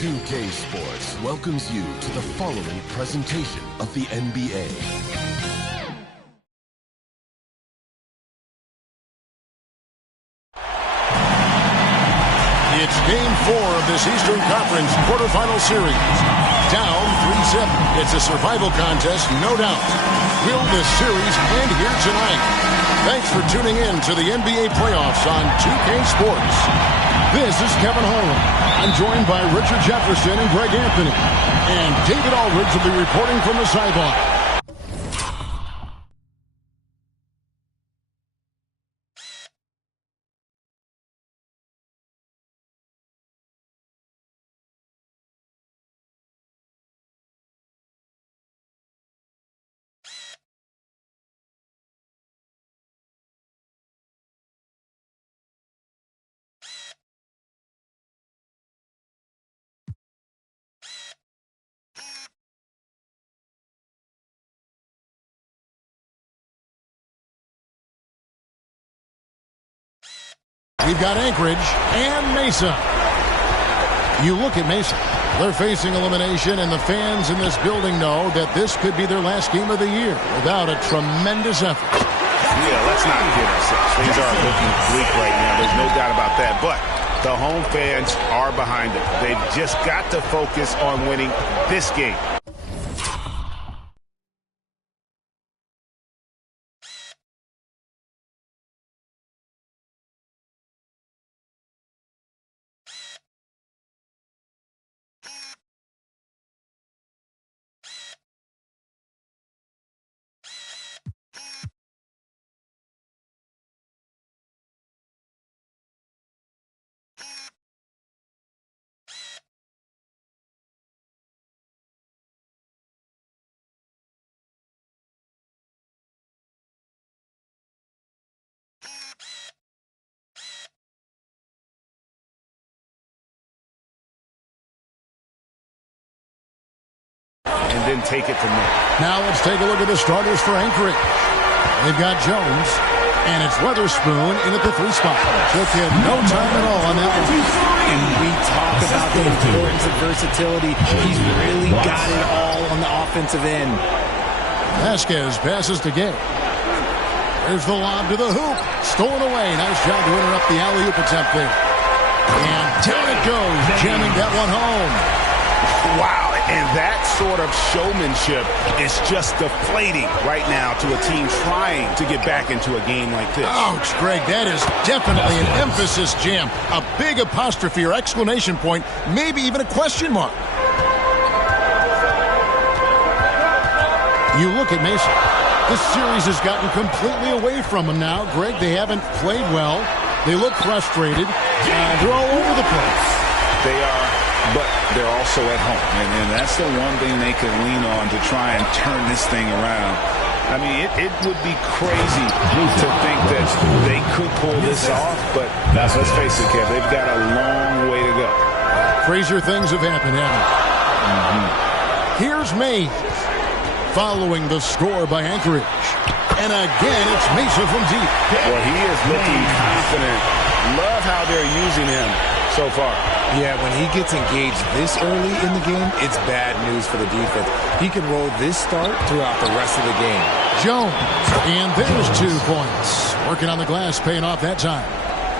2K Sports welcomes you to the following presentation of the NBA. It's Game 4 of this Eastern Conference quarterfinal series. Down 3-7. It's a survival contest, no doubt. Will this series end here tonight? Thanks for tuning in to the NBA playoffs on 2K Sports. This is Kevin Harlan. I'm joined by Richard Jefferson and Greg Anthony. And David Aldridge will be reporting from the sideline. We've got Anchorage and Mesa. You look at Mesa. They're facing elimination, and the fans in this building know that this could be their last game of the year without a tremendous effort. Yeah, let's not kid ourselves. Things are looking bleak right now. There's no doubt about that. But the home fans are behind them. They've just got to focus on winning this game. And then take it from there. Now let's take a look at the starters for Anchorage. They've got Jones, and it's Weatherspoon in at the 3 spot. Took him no time at all on that one. And we talk about the importance of versatility. He's really got it all on the offensive end. Vasquez passes to Gay. There's the lob to the hoop. Stolen away. Nice job to interrupt the alley-oop attempt there. And down it goes, jamming that one home. Wow. And that sort of showmanship is just deflating right now to a team trying to get back into a game like this. Ouch, Greg, that is definitely an emphasis jam. A big apostrophe or exclamation point, maybe even a question mark. You look at Mason. This series has gotten completely away from them now. Greg, they haven't played well. They look frustrated. They're all over the place. They are. But they're also at home, and that's the one thing they can lean on to try and turn this thing around. I mean, it would be crazy to think that they could pull this off, but let's face it, Kev, they've got a long way to go. Crazier things have happened, haven't they? Here's Mays, following the score by Anchorage. And again, it's Mesa from deep. Well, he is looking confident. Love how they're using him so far. Yeah, when he gets engaged this early in the game, it's bad news for the defense. He can roll this start throughout the rest of the game. Jones, and there's 2 points. Working on the glass, paying off that time.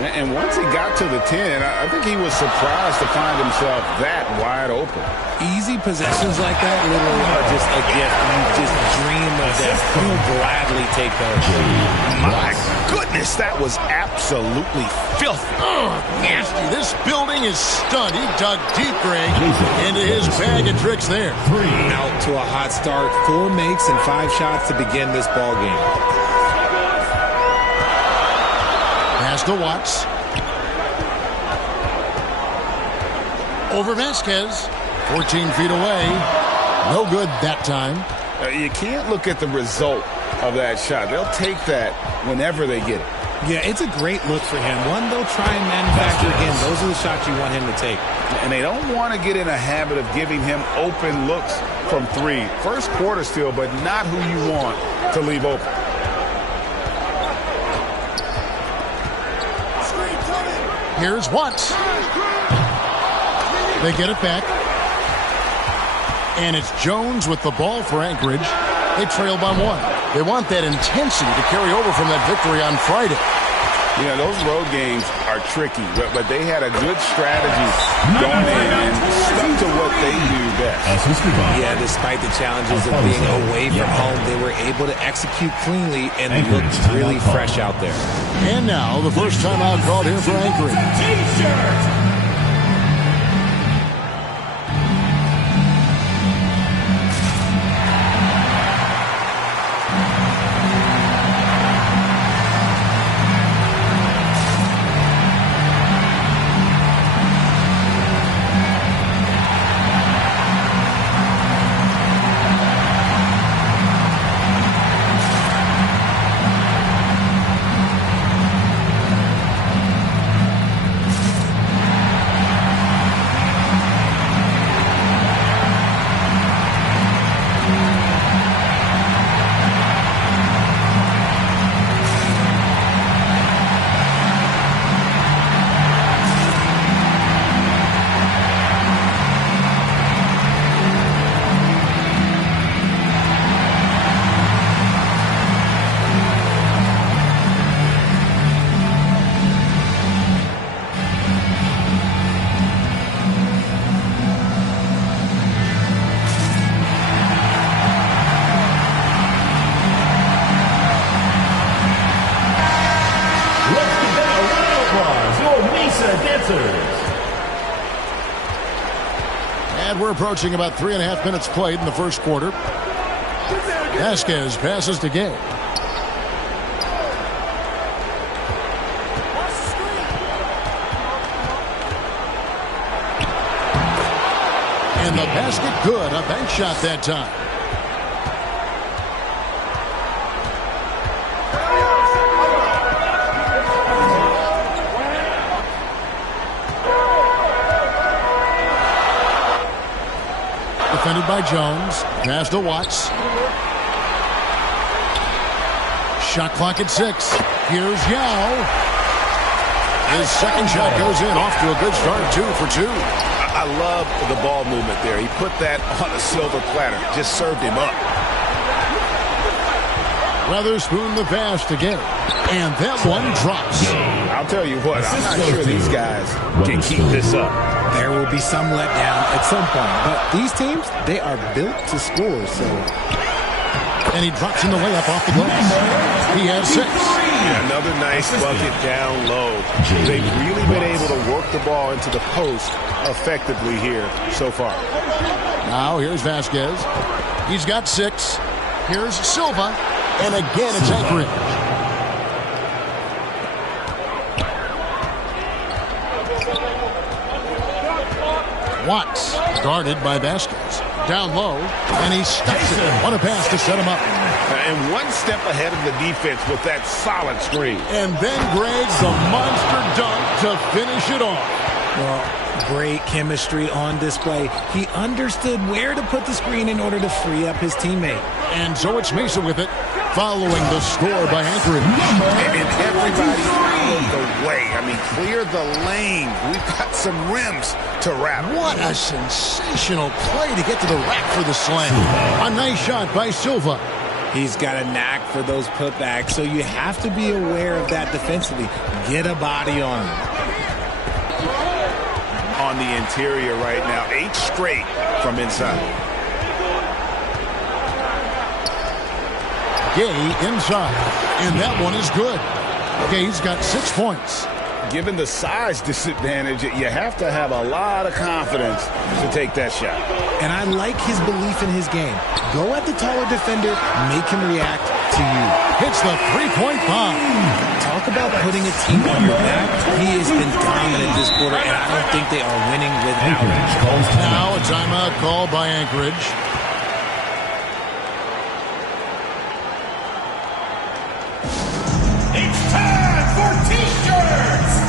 And once he got to the 10, I think he was surprised to find himself that wide open. Easy possessions like that literally are just a gift. You just dream of them. You'll gladly take those. My goodness, that was absolutely filthy. Oh, nasty. This building is stunned. He dug deep, Greg, into his bag of tricks there. Out to a hot start. 4 makes and 5 shots to begin this ball game. Pass to Watts. Over Vasquez. 14 feet away. No good that time. You can't look at the result of that shot. They'll take that whenever they get it. Yeah, it's a great look for him. One they'll try and manufacture again. Those are the shots you want him to take. And they don't want to get in a habit of giving him open looks from 3. First quarter still, but not who you want to leave open. Here's Watts. They get it back. And it's Jones with the ball for Anchorage. They trail by 1. They want that intensity to carry over from that victory on Friday. You know, those road games are tricky, but they had a good strategy going in and stuck to what they do best. Yeah, despite the challenges of being away from home, they were able to execute cleanly and looked really fresh out there. And now, the first timeout called here for Anchorage. And we're approaching about 3.5 minutes played in the first quarter. Vasquez passes to Gay. And the basket good. A bank shot that time. Defended by Jones. Pass to Watts. Shot clock at 6. Here's Yao. His second shot goes in. Off to a good start. 2 for 2. I love the ball movement there. He put that on a silver platter. Just served him up. Weatherspoon the pass to Gay. And that one drops. I'll tell you what, I'm not sure these guys can keep this up. There will be some letdown at some point, but these teams, they are built to score, so. And he drops in the layup off the glass. He has 6. Another nice bucket down low. They've really been able to work the ball into the post effectively here so far. Now here's Vasquez. He's got 6. Here's Silva. And again, it's Anchorage. Watts guarded by Vasquez. Down low, and he stuffs it. What a pass to set him up. And one step ahead of the defense with that solid screen. And then Greg's the monster dunk to finish it off. Well, great chemistry on display. He understood where to put the screen in order to free up his teammate. And so it's Mesa with it, following the score by Anchorage. And everybody out of the way. I mean, clear the lane. We've got some rims to wrap. What a sensational play to get to the rack for the slam. A nice shot by Silva. He's got a knack for those putbacks, so you have to be aware of that defensively. Get a body on him. On the interior right now, 8 straight from inside. Gay inside, and that one is good. Gay's got 6 points. Given the size disadvantage, you have to have a lot of confidence to take that shot. And I like his belief in his game. Go at the taller defender, make him react to you. Hits the three-point bomb. Talk about putting a team on your back. He has been dominant this quarter, and I don't think they are winning without him. Now a timeout call by Anchorage. It's time for T-shirts!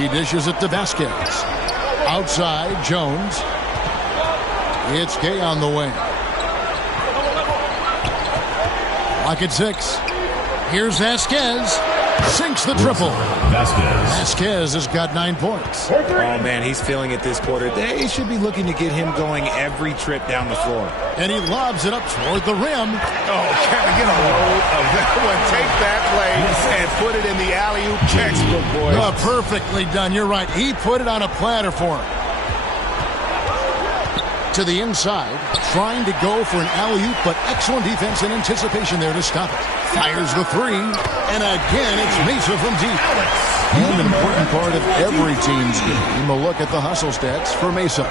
He dishes it to Vasquez. Outside, Jones. It's Gay on the wing. Lock at 6. Here's Vasquez. Sinks the triple. Vasquez has got 9 points. Oh, man, he's feeling it this quarter. They should be looking to get him going every trip down the floor. And he lobs it up toward the rim. Oh, can I get a load of that one? Take that play and put it in the alley-oop textbook, boys. Oh, perfectly done. You're right. He put it on a platter for him. To the inside, trying to go for an alley-oop, but excellent defense and anticipation there to stop it. Fires the 3, and again, it's Mesa from deep. And an important part of every team's game. A look at the hustle stats for Mesa.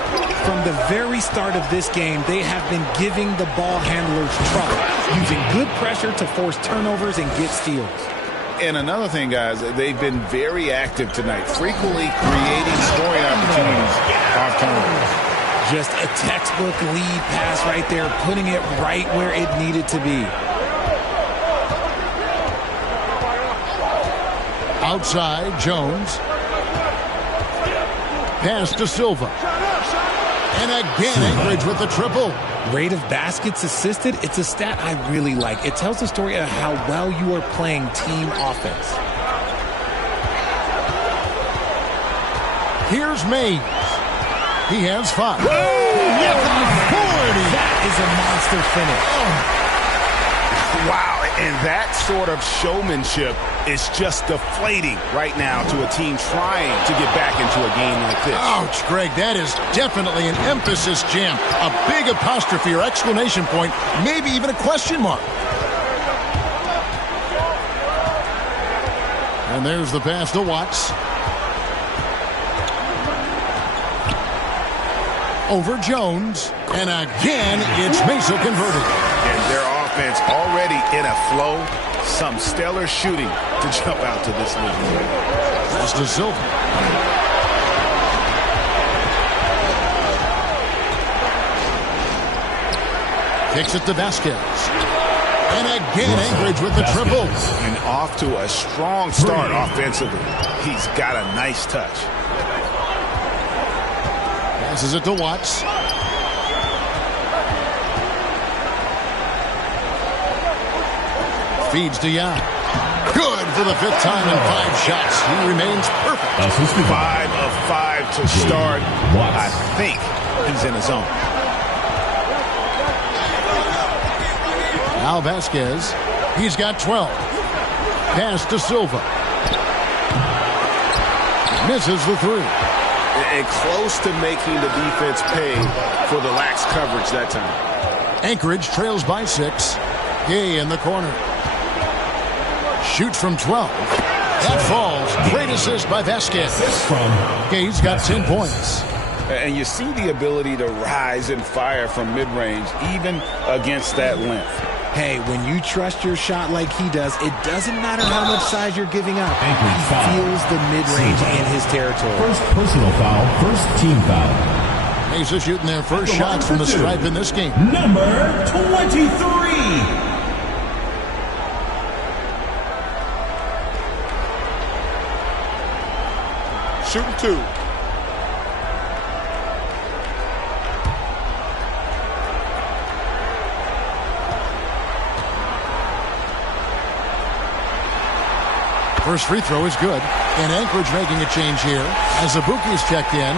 From the very start of this game, they have been giving the ball handlers trouble, using good pressure to force turnovers and get steals. And another thing, guys, they've been very active tonight, frequently creating scoring opportunities off turnovers. Just a textbook lead pass right there, putting it right where it needed to be. Outside, Jones. Pass to Silva. And again, Anchorage with the triple. Rate of baskets assisted, it's a stat I really like. It tells the story of how well you are playing team offense. Here's Mays. He has 5. Whoa! That is a monster finish. Wow, and that sort of showmanship is just deflating right now to a team trying to get back into a game like this. Ouch, Greg, that is definitely an emphasis jam. A big apostrophe or exclamation point, maybe even a question mark. And there's the pass to Watts. Over Jones, and again, it's Mesa converted. And their offense already in a flow. Some stellar shooting to jump out to this lead. Pass to Silva. Kicks it to Vasquez. And again, Anchorage with the triple. And off to a strong start offensively. He's got a nice touch. Passes it to Watts. Feeds to Young. Good for the 5th time in 5 shots. He remains perfect. 5 of 5 to start. I think he's in his zone. Now Vasquez. He's got 12. Pass to Silva. Misses the 3. And close to making the defense pay for the lax coverage that time. Anchorage trails by 6. Gay in the corner. Shoots from 12. That falls. Great assist by Vasquez. Gay's got 10 points. And you see the ability to rise and fire from mid-range, even against that length. Hey, when you trust your shot like he does, it doesn't matter how much size you're giving up. He feels the mid-range in his territory. First personal foul, first team foul. Mesa shooting their first shots from the stripe in this game. Number 23. Shooting 2. First free throw is good. And Anchorage making a change here as Azubuike's checked in.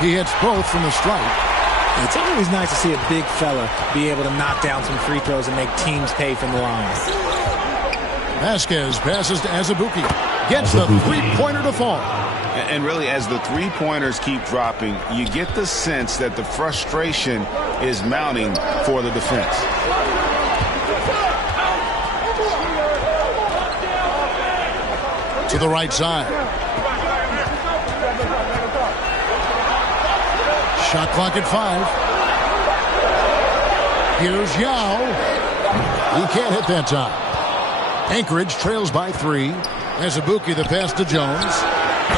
He hits both from the stripe. It's always nice to see a big fella be able to knock down some free throws and make teams pay from the line. Vasquez passes to Azubuike. Gets the three-pointer to fall. And really, as the three-pointers keep dropping, you get the sense that the frustration is mounting for the defense. To the right side. Shot clock at 5. Here's Yao. He can't hit that time. Anchorage trails by 3. Azubuike the pass to Jones.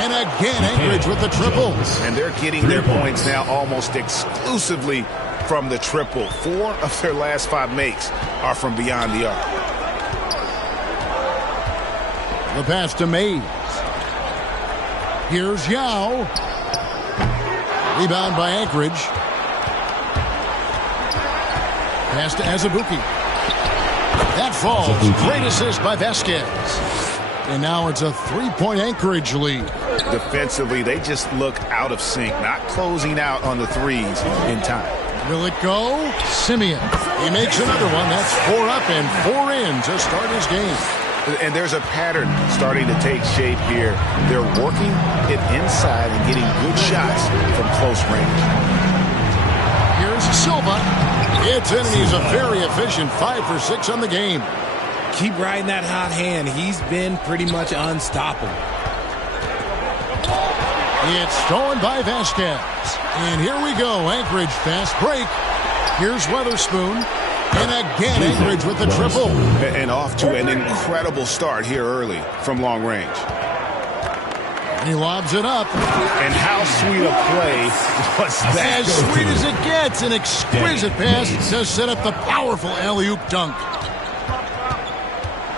And again, Anchorage with the triple. And they're getting their points now almost exclusively from the triple. 4 of their last 5 makes are from beyond the arc. The pass to Mays. Here's Yao. Rebound by Anchorage. Pass to Azubuike. That falls. Great assist by Vasquez. And now it's a 3-point Anchorage lead. Defensively, they just look out of sync, not closing out on the threes in time. Will it go? Simeon. He makes another one. That's 4 up and 4 in to start his game. And there's a pattern starting to take shape here. They're working it inside and getting good shots from close range. Here's Silva. It's in, and he's a very efficient 5 for 6 on the game. Keep riding that hot hand. He's been pretty much unstoppable. It's stolen by Vasquez. And here we go. Anchorage fast break. Here's Weatherspoon. And again, Anchorage with the triple. And off to an incredible start here early from long range. He lobs it up. And how sweet a play was that? As sweet as it gets. An exquisite pass to set up the powerful alley-oop dunk.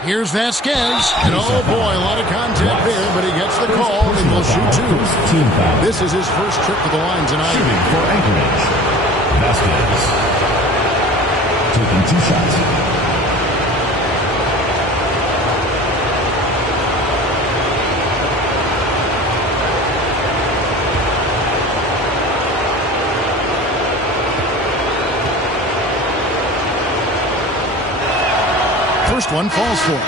Here's Vasquez. And oh boy, a lot of contact there, but he gets the call and will shoot 2. This is his first trip to the line tonight. Shooting for Anchorage. Vasquez. Taking 2 shots. First one falls for him.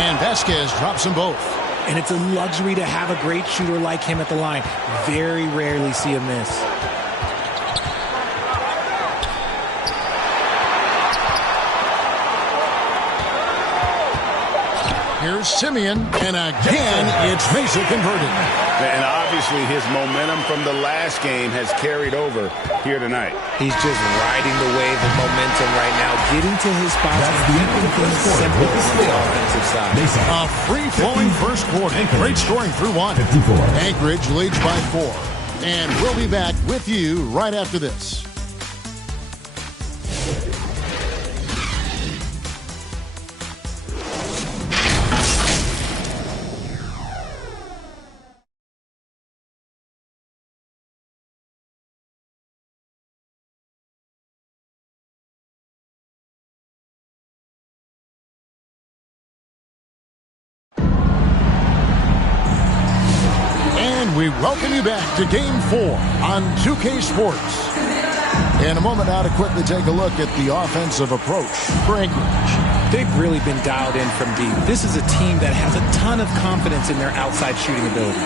And Vasquez drops them both. And it's a luxury to have a great shooter like him at the line. Very rarely see a miss. Here's Simeon, and again, it's Mesa converted. And obviously his momentum from the last game has carried over here tonight. He's just riding the wave of momentum right now, getting to his spots. That's the end of the first quarter. Simple on the offensive side. A free-flowing first quarter. Great scoring through 1. 54. Anchorage leads by 4. And we'll be back with you right after this. We welcome you back to Game 4 on 2K Sports. In a moment now to quickly take a look at the offensive approach for Anchorage. They've really been dialed in from deep. This is a team that has a ton of confidence in their outside shooting ability.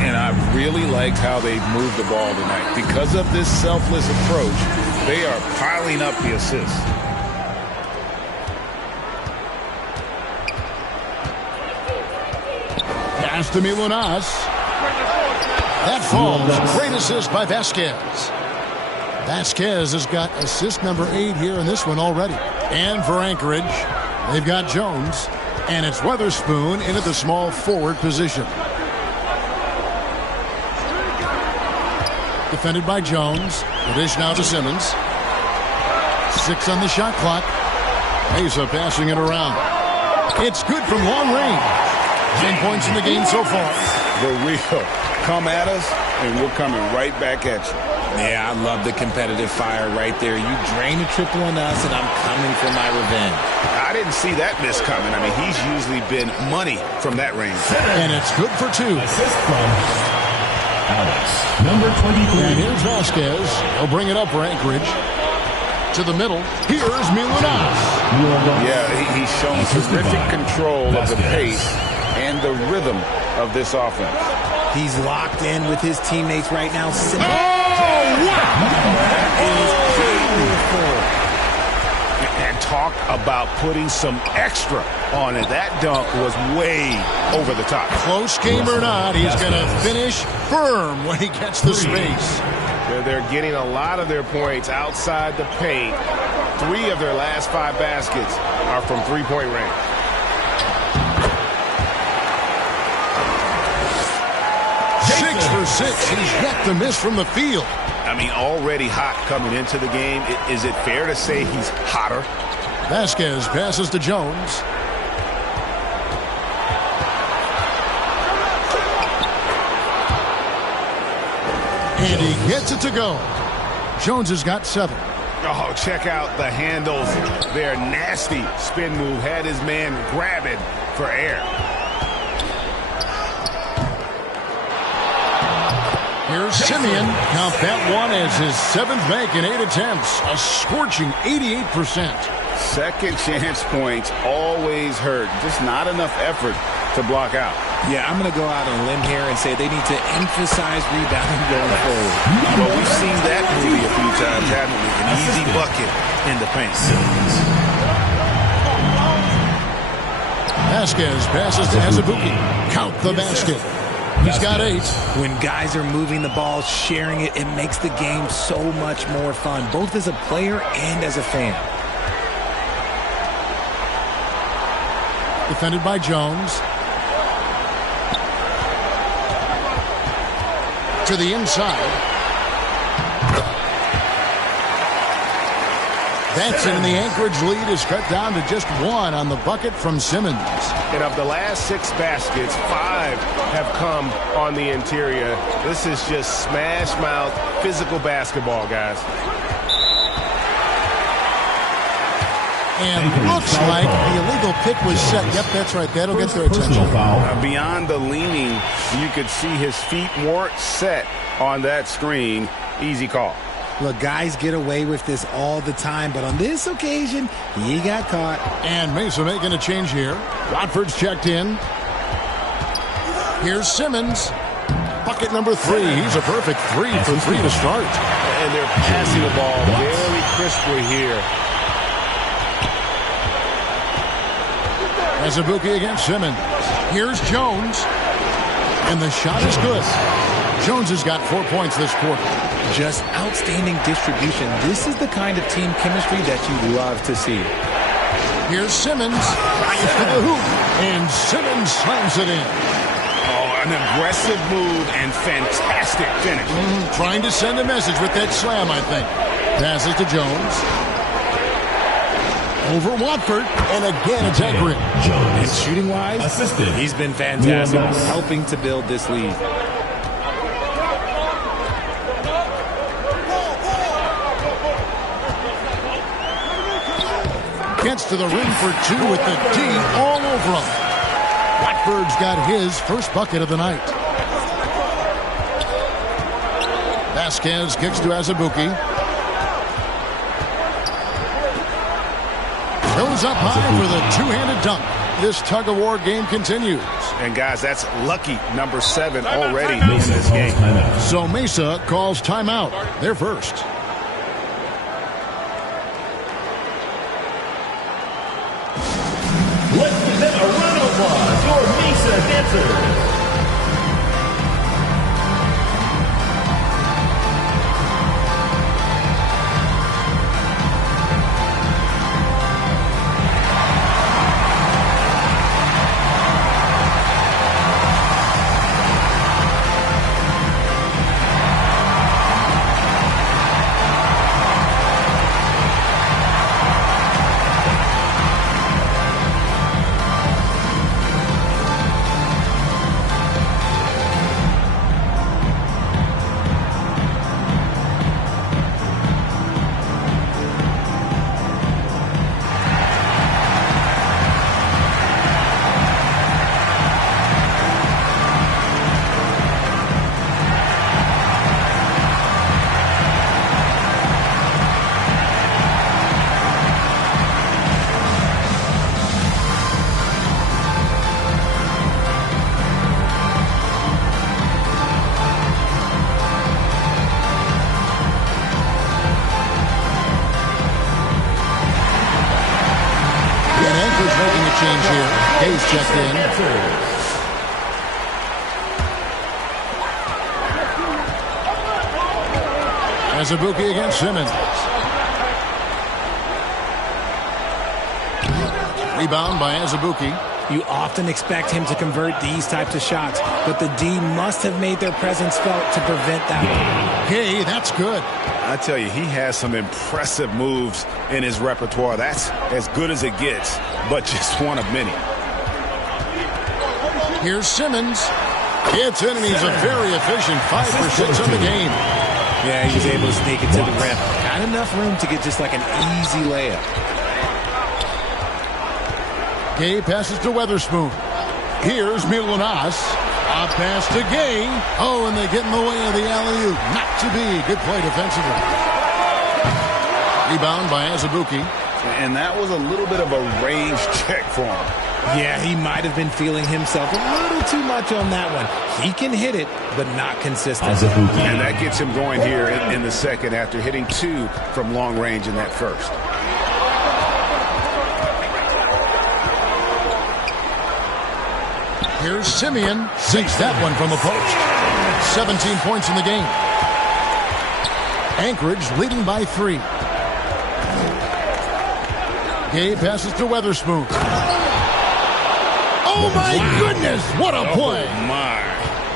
And I really liked how they've moved the ball tonight. Because of this selfless approach, they are piling up the assists. Pass to Milunas. That falls. Great assist by Vasquez. Vasquez has got assist number 8 here in this one already. And for Anchorage, they've got Jones. And it's Weatherspoon into the small forward position. Defended by Jones. The dish now to Simmons. 6 on the shot clock. Mesa passing it around. It's good from long range. 10 points in the game so far. The real. Come at us, and we're coming right back at you. Yeah, I love the competitive fire right there. You drain a triple on us, and I'm coming for my revenge. I didn't see that miss coming. I mean, he's usually been money from that range. And it's good for 2. Assist from Alex. Number 23. And here's Vasquez. He'll bring it up for Anchorage. To the middle. Here's Milunas. Yeah, he's shown terrific control of the pace and the rhythm of this offense. He's locked in with his teammates right now. Oh, wow! That is beautiful. Talk about putting some extra on it. That dunk was way over the top. Close game or not, he's going to finish firm when he gets the space. They're getting a lot of their points outside the paint. 3 of their last 5 baskets are from three-point range. Six for 6. He's yet to miss from the field. I mean, already hot coming into the game. Is it fair to say he's hotter? Vasquez passes to Jones. And he gets it to go. Jones has got 7. Oh, check out the handles. They're nasty. Spin move had his man grabbing for air. Here's Simeon. Count that one as his 7th make in 8 attempts. A scorching 88%. Second chance points always hurt. Just not enough effort to block out. Yeah, I'm going to go out on a limb here and say they need to emphasize rebounding going forward. Well, we've seen that movie a few times, haven't we? An easy bucket in the paint. Vasquez passes to Azubuike. Count the basket. He's got 8. When guys are moving the ball, sharing it, it makes the game so much more fun, both as a player and as a fan. Defended by Jones. To the inside. That's it, and the Anchorage lead is cut down to just 1 on the bucket from Simmons. And of the last 6 baskets, 5 have come on the interior. This is just smash mouth physical basketball, guys. And looks like the illegal pick was set. Yep, that's right. That'll get their attention. Beyond the leaning, you could see his feet weren't set on that screen. Easy call. Look, guys get away with this all the time, but on this occasion, he got caught. And Mesa making a change here. Watford's checked in. Here's Simmons. Bucket number 3. He's a perfect 3 for 3 to start. And they're passing the ball very crisply here. Azubuike against Simmons. Here's Jones. And the shot is good. Jones has got 4 points this quarter. Just outstanding distribution. This is the kind of team chemistry that you love to see. Here's Simmons. Drives to the hoop. And Simmons slams it in. Oh, an aggressive move and fantastic finish. Trying to send a message with that slam, I think. Passes to Jones. Over Watford, and again it's Akron. And shooting-wise, he's been fantastic, helping to build this lead. Gets to the rim for 2 with the D all over him. Watford's got his first bucket of the night. Vasquez kicks to Azubuike. Goes up high for the 2-handed dunk. This tug-of-war game continues. And, guys, that's lucky number 7 already in this game. So Mesa calls timeout. They're first. Let's present a round of applause for Mesa dancers. Gay's checked in. Azubuike against Simmons. Rebound by Azubuike. You often expect him to convert these types of shots, but the D must have made their presence felt to prevent that. Gay, that's good. I tell you, he has some impressive moves in his repertoire. That's as good as it gets, but just one of many. Here's Simmons. Gets in, and he's a very efficient 5 for 6 on the game. Yeah, he was able to sneak it to the rim. Not enough room to get just like an easy layup. Gay passes to Weatherspoon. Here's Milanas. A pass to Gay. Oh, and they get in the way of the alley-oop. Not to be. Good play defensively. Rebound by Azubuike. And that was a little bit of a range check for him. Yeah, he might have been feeling himself a little too much on that one. He can hit it, but not consistent. And that gets him going here in the second after hitting 2 from long range in that first. Here's Simeon. Sinks that one from the post. 17 points in the game. Anchorage leading by 3. Gay passes to Weatherspoon. Oh, my goodness. What a play. Oh, my.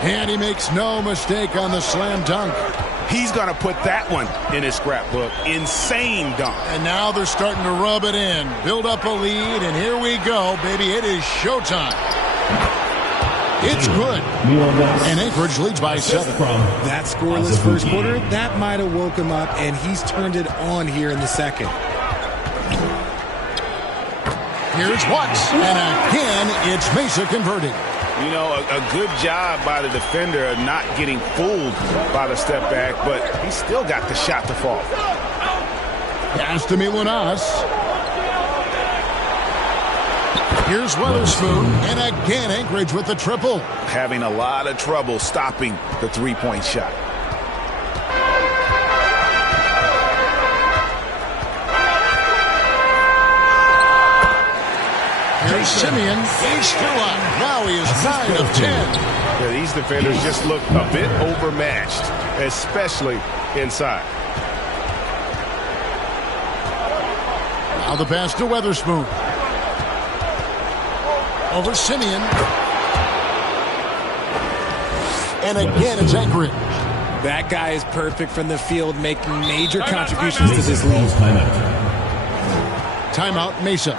And he makes no mistake on the slam dunk. He's going to put that one in his scrapbook. Insane dunk. And now they're starting to rub it in. Build up a lead, and here we go, baby. It is showtime. It's good. And Anchorage leads by 7. That scoreless first quarter, that might have woke him up, and he's turned it on here in the second. Here's Watts. And again, it's Mesa converting. You know, a good job by the defender of not getting fooled by the step back, but he still got the shot to fall. Pass to Milanas. Here's Weatherspoon, and again Anchorage with the triple. Having a lot of trouble stopping the three-point shot. Here's Simeon. He's still up. Now he is 9 of 10. Yeah, these defenders just look a bit overmatched, especially inside. Now the pass to Weatherspoon. Over Simeon. And again, it's Anchorage. That guy is perfect from the field, making major contributions to this lead. Timeout, Mesa.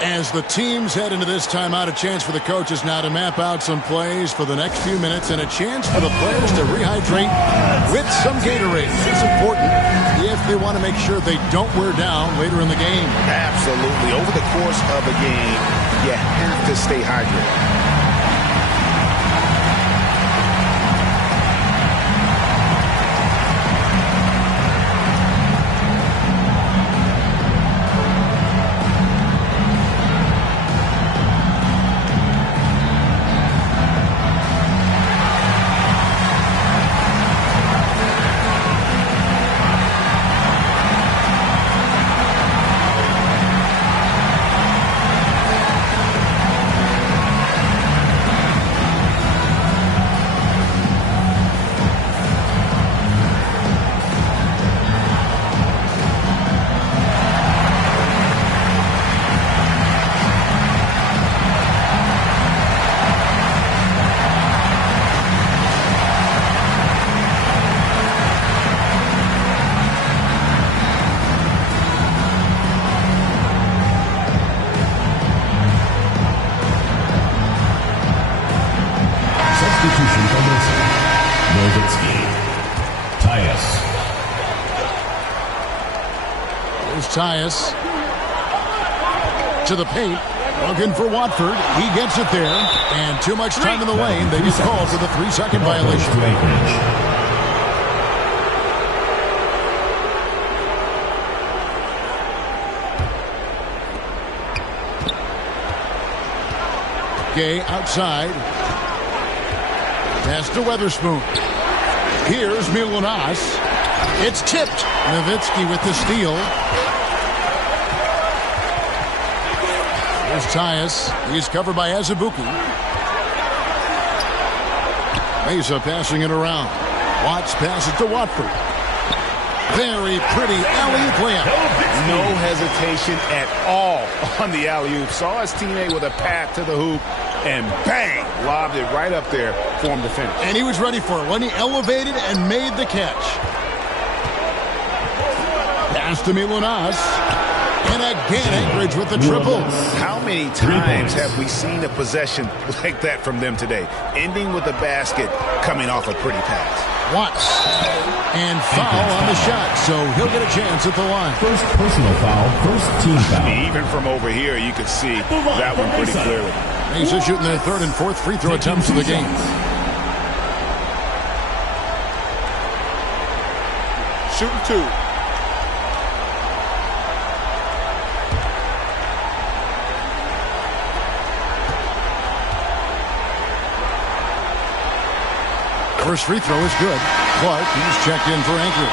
As the teams head into this timeout, a chance for the coaches now to map out some plays for the next few minutes and a chance for the players to rehydrate with some Gatorade. It's important if they want to make sure they don't wear down later in the game. Absolutely. Over the course of a game, you have to stay hydrated. Tyus to the paint, looking for Watford. He gets it there, and too much time in the lane. They get called for the 3-second violation. Gay outside. Pass to Weatherspoon. Here's Milanas. It's tipped. Nowitzki with the steal. Here's Tyus. He's covered by Azubuike. Mesa passing it around. Watts passes to Watford. Very pretty alley-oop layup. No hesitation at all on the alley-oop. Saw his teammate with a path to the hoop, and bang, lobbed it right up there for him to finish. And he was ready for it when he elevated and made the catch. Pass to Milunas. And again, Anchorage with the triple. How many times have we seen a possession like that from them today? Ending with a basket, coming off a pretty pass. Watts. And foul on the shot, so he'll get a chance at the line. First personal foul, first team foul. Even from over here, you could see that one pretty clearly. Mesa shooting their third and fourth free throw attempts of the game. Shooting two. First free throw is good. Clark, he's checked in for Anchorage.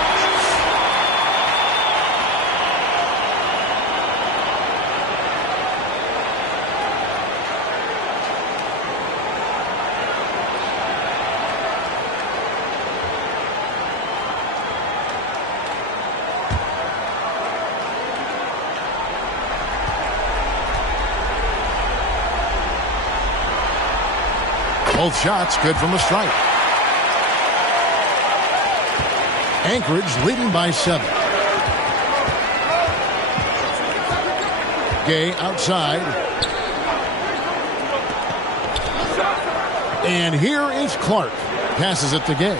Both shots good from the stripe. Anchorage leading by 7. Gay outside. And here is Clark. Passes it to Gay.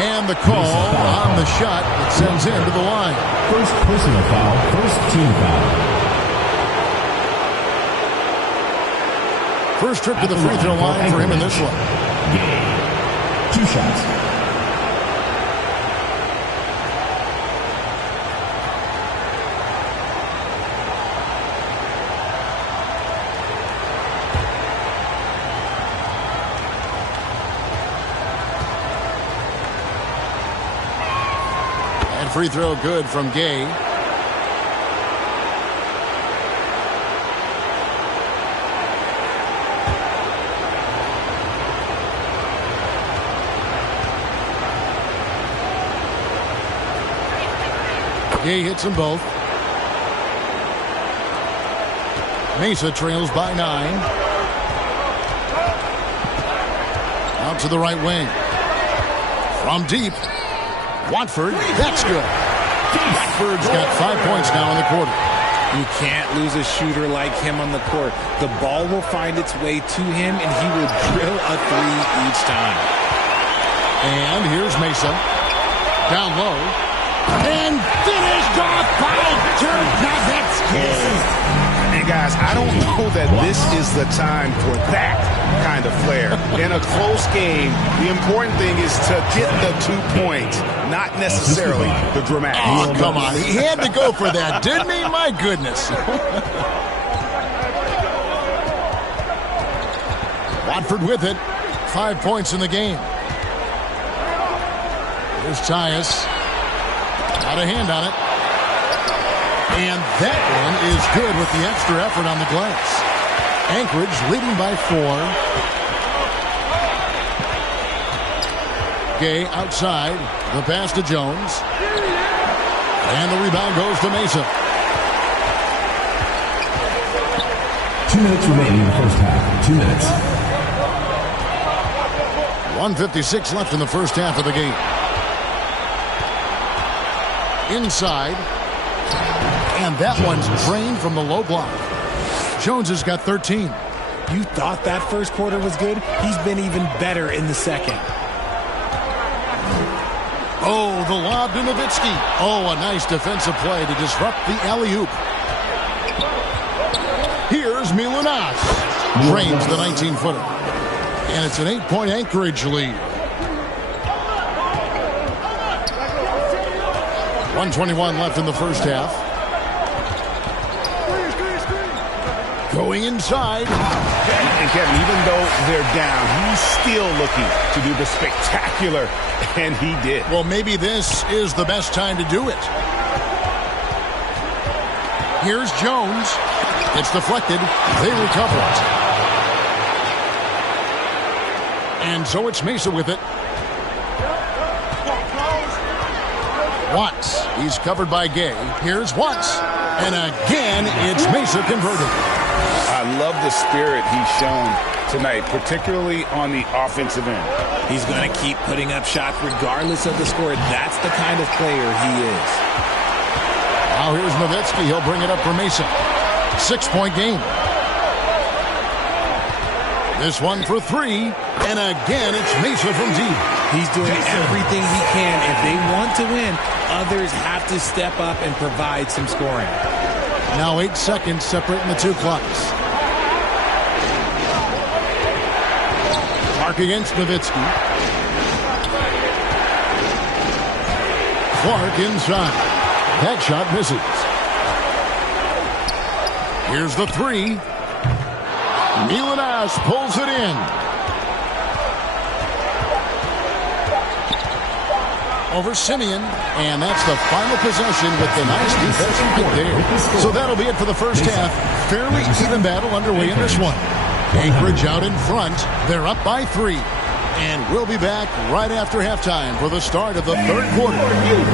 And the call on the shot that sends him to the line. First personal foul, first team foul. First trip to the free throw line for him in this one. Gay. 2 shots. And free throw good from Gay. Gay hits them both. Mesa trails by 9. Out to the right wing. From deep. Watford, that's good. Watford's got 5 points now in the quarter. You can't lose a shooter like him on the court. The ball will find its way to him, and he will drill a 3 each time. And here's Mesa. Down low. And finished off by Dirk Nowitzki. And guys, I don't know that this is the time for that kind of flair. In a close game, the important thing is to get the 2 points, not necessarily the dramatic. Oh, come on. He had to go for that, didn't he? My goodness. Watford with it. 5 points in the game. Here's Tyus. Got a hand on it. And that one is good with the extra effort on the glass. Anchorage leading by 4. Gay outside. The pass to Jones. And the rebound goes to Mesa. 2 minutes remaining in the first half. 2 minutes. 1:56 left in the first half of the game. Inside. And that one's drained from the low block. Jones has got 13. You thought that first quarter was good? He's been even better in the second. Oh, the lob to Nowitzki. Oh, a nice defensive play to disrupt the alley-oop. Here's Milunas. Drains the 19-footer. And it's an 8-point Anchorage lead. 1:21 left in the first half. Going inside. And Kevin, even though they're down, he's still looking to do the spectacular, and he did. Well, maybe this is the best time to do it. Here's Jones. It's deflected. They recover it. And so it's Mesa with it. Watts. He's covered by Gay. Here's Watts. And again, it's Mesa converted. I love the spirit he's shown tonight, particularly on the offensive end. He's going to keep putting up shots regardless of the score. That's the kind of player he is. Now here's Nowitzki. He'll bring it up for Mesa. 6-point game. This one for 3. And again, it's Mesa from deep. He's doing everything he can. If they want to win, others have to step up and provide some scoring. Now 8 seconds separating the two clocks. Mark against Nowitzki. Clark inside. That shot misses. Here's the 3. Milanas pulls it in. Over Simeon, and that's the final possession with the nice defense right there. So that'll be it for the first half. Fairly even battle underway in this one. Anchorage out in front. They're up by 3. And we'll be back right after halftime for the start of the third quarter.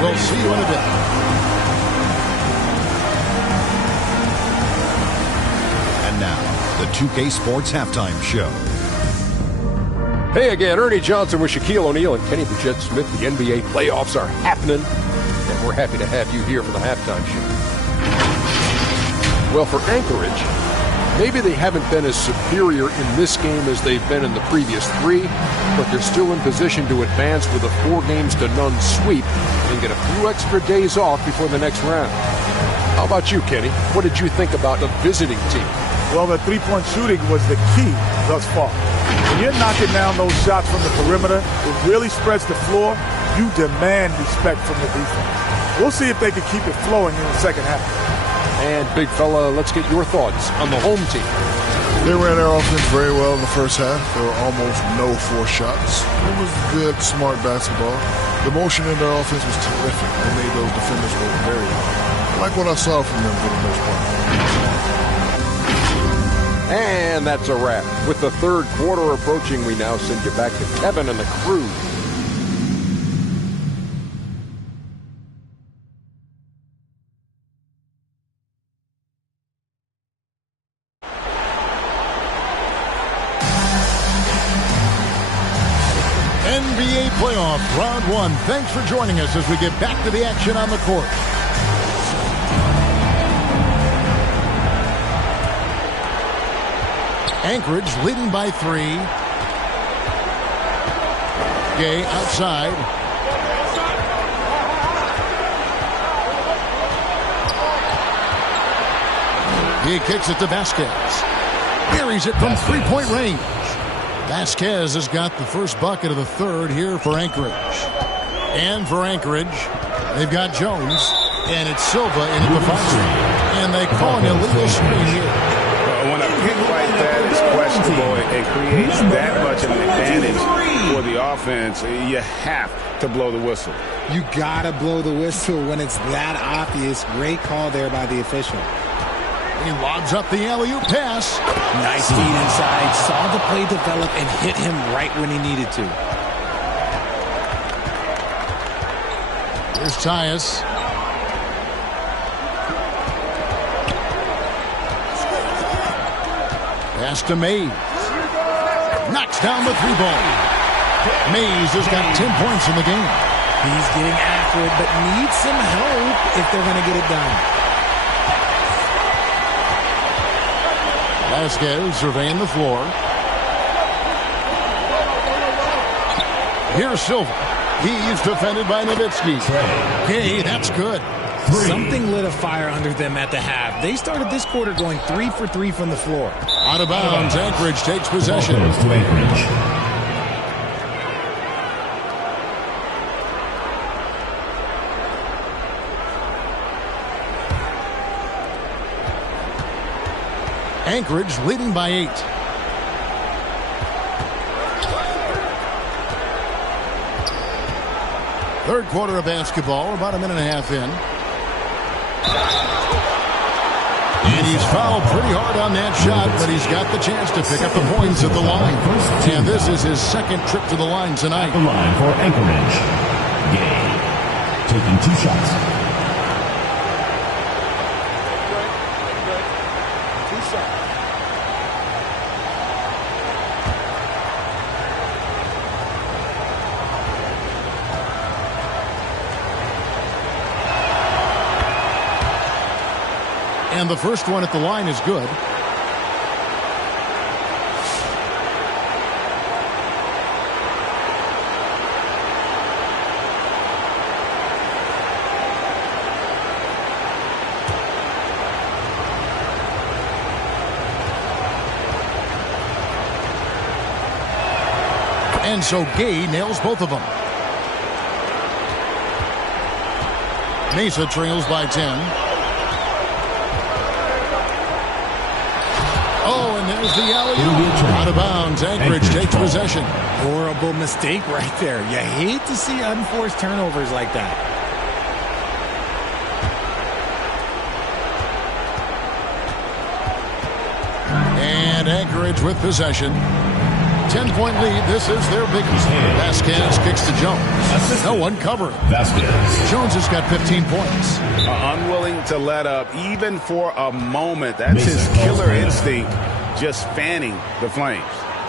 We'll see you in a bit. And now, the 2K Sports Halftime Show. Hey again, Ernie Johnson with Shaquille O'Neal and Kenny the Jet Smith. The NBA playoffs are happening, and we're happy to have you here for the halftime show. Well, for Anchorage, maybe they haven't been as superior in this game as they've been in the previous 3, but they're still in position to advance with a 4-0 sweep and get a few extra days off before the next round. How about you, Kenny? What did you think about the visiting team? Well, the three-point shooting was the key thus far. When you're knocking down those shots from the perimeter, it really spreads the floor. You demand respect from the defense. We'll see if they can keep it flowing in the second half. And, big fella, let's get your thoughts on the home team. They ran their offense very well in the first half. There were almost no forced shots. It was good, smart basketball. The motion in their offense was terrific. They made those defenders work very hard. I like what I saw from them for the most part. And that's a wrap. With the third quarter approaching, we now send you back to Kevin and the crew. NBA playoff round 1. Thanks for joining us as we get back to the action on the court. Anchorage leading by 3. Gay outside. He kicks it to Vasquez. Buries it from 3-point range. Vasquez has got the first bucket of the third here for Anchorage. And for Anchorage, they've got Jones. And it's Silva in at the foul line. And they call an illegal screen here. When a pick like that is questionable, it creates that much of an advantage for the offense. You have to blow the whistle. You gotta blow the whistle when it's that obvious. Great call there by the official. He lobs up the alley-oop pass. Nice feed inside. Saw the play develop and hit him right when he needed to. Here's Tyus. Pass to Mays. Knocks down the 3-ball. Mays has got 10 points in the game. He's getting after it, but needs some help if they're going to get it done. Vasquez surveying the floor. Here's Silva. He's defended by Nowitzki. Okay, that's good. Something lit a fire under them at the half. They started this quarter going 3 for 3 from the floor. Out of bounds, Anchorage takes possession. Anchorage leading by 8. Third quarter of basketball, about a minute and a half in. And he's fouled pretty hard on that shot, but he's got the chance to pick up the points at the line. And this is his second trip to the line tonight. The line for Anchorage. Gay taking 2 shots. And the first one at the line is good. And so Gay nails both of them. Mesa trails by 10. Oh, and there's the alley-oop. Out of bounds. Anchorage takes possession. Horrible mistake right there. You hate to see unforced turnovers like that. And Anchorage with possession. 10-point lead. This is their biggest. Vasquez kicks to Jones. No one covering. Vasquez. Jones has got 15 points. Unwilling to let up even for a moment. That's his killer instinct, just fanning the flames.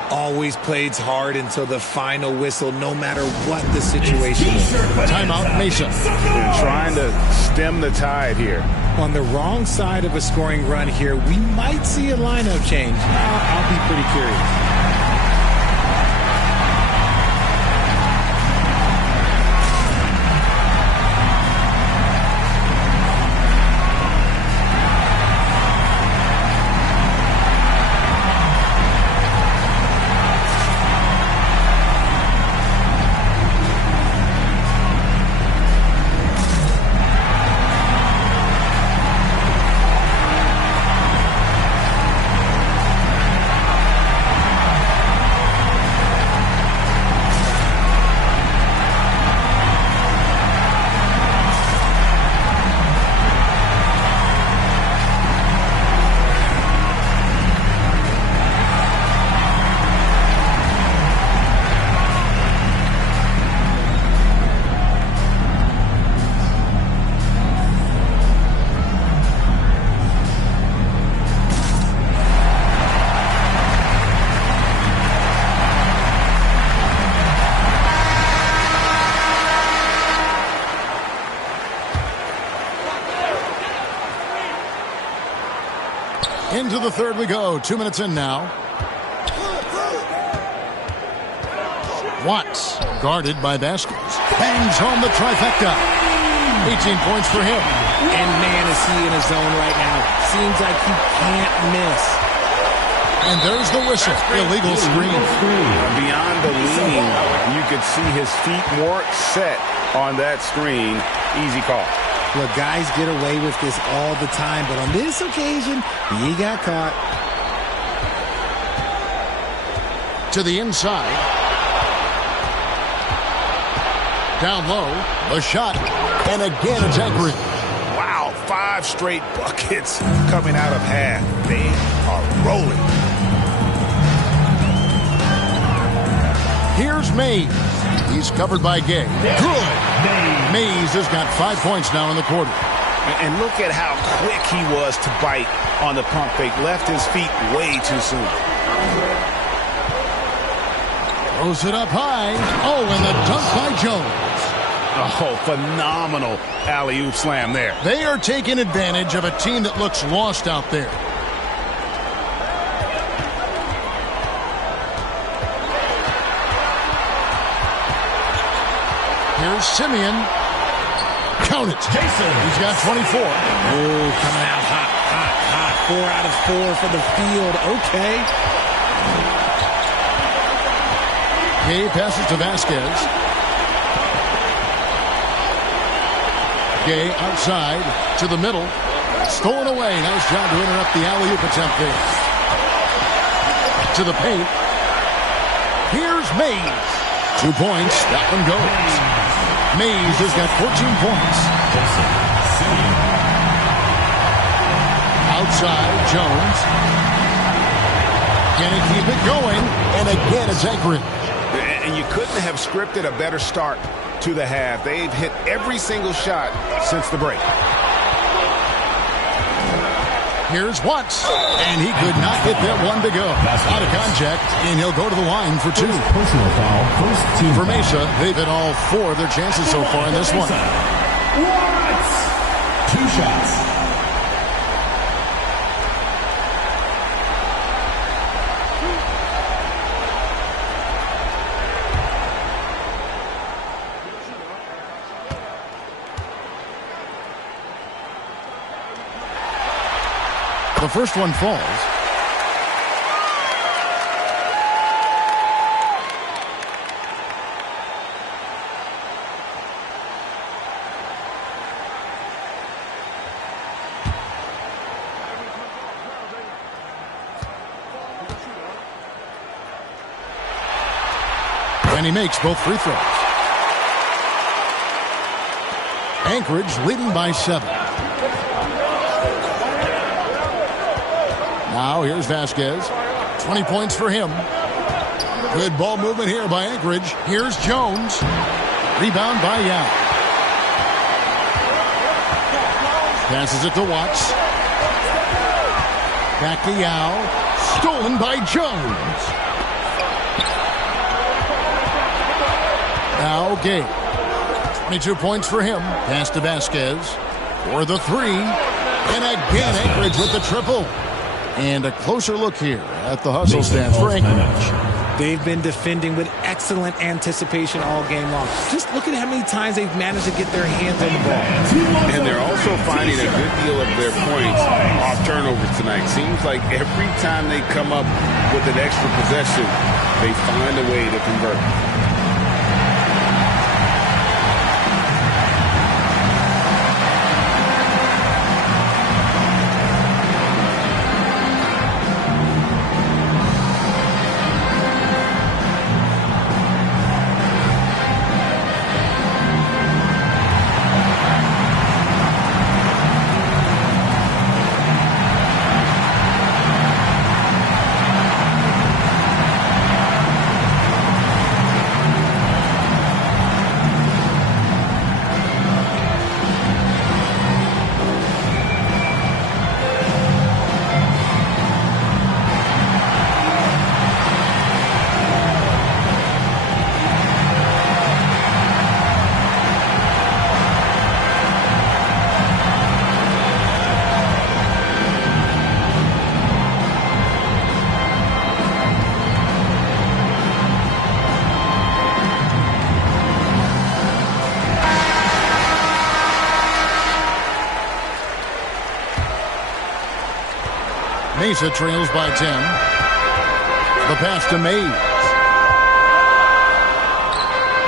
Always plays hard until the final whistle, no matter what the situation is. Timeout, Mesa. They're trying to stem the tide here. On the wrong side of a scoring run here, we might see a lineup change. I'll be pretty curious. Into the third we go. 2 minutes in now. Watts, guarded by Vasquez, bangs home the trifecta. 18 points for him. And man, is he in his zone right now. Seems like he can't miss. And there's the whistle. Illegal screen. Beyond the lean, you could see his feet more set on that screen. Easy call. Look, guys get away with this all the time, but on this occasion, he got caught. To the inside. Down low. A shot. And again, it's Anchorage. Wow, 5 straight buckets coming out of half. They are rolling. Here's Mays. He's covered by Gay. Good. Mays has got 5 points now in the quarter. And look at how quick he was to bite on the pump fake. Left his feet way too soon. Throws it up high. Oh, and the dunk by Jones. Oh, phenomenal alley-oop slam there. They are taking advantage of a team that looks lost out there. Here's Simeon. Count it. He's got 24. Oh, coming out hot. 4 out of 4 for the field. Okay. Gay passes to Vasquez. Gay outside to the middle. Stolen away. Nice job to interrupt the alley-oop attempt there. To the paint. Here's Mays. 2 points. That one goes. Mays has got 14 points. side, Jones. Can he keep it going? And again, it's Anchorage. And you couldn't have scripted a better start to the half. They've hit every single shot since the break. Here's Watts, and he could not get that one to go. Out of contact, and he'll go to the line for two. Personal foul, first team. For Mesa, they've hit all four of their chances so far in this one. Watts. 2 shots. The first one falls. And he makes both free throws. Anchorage leading by 7. Now here's Vasquez. 20 points for him. Good ball movement here by Anchorage. Here's Jones. Rebound by Yao. Passes it to Watts. Back to Yao. Stolen by Jones. Now Gabe. 22 points for him. Pass to Vasquez. For the 3. And again Anchorage with the triple. And a closer look here at the Hazos stands for Anchorage. They've been defending with excellent anticipation all game long. Just look at how many times they've managed to get their hands on the ball. And they're also finding a good deal of their points off turnovers tonight. Seems like every time they come up with an extra possession, they find a way to convert. Mesa trails by 10. The pass to Mays.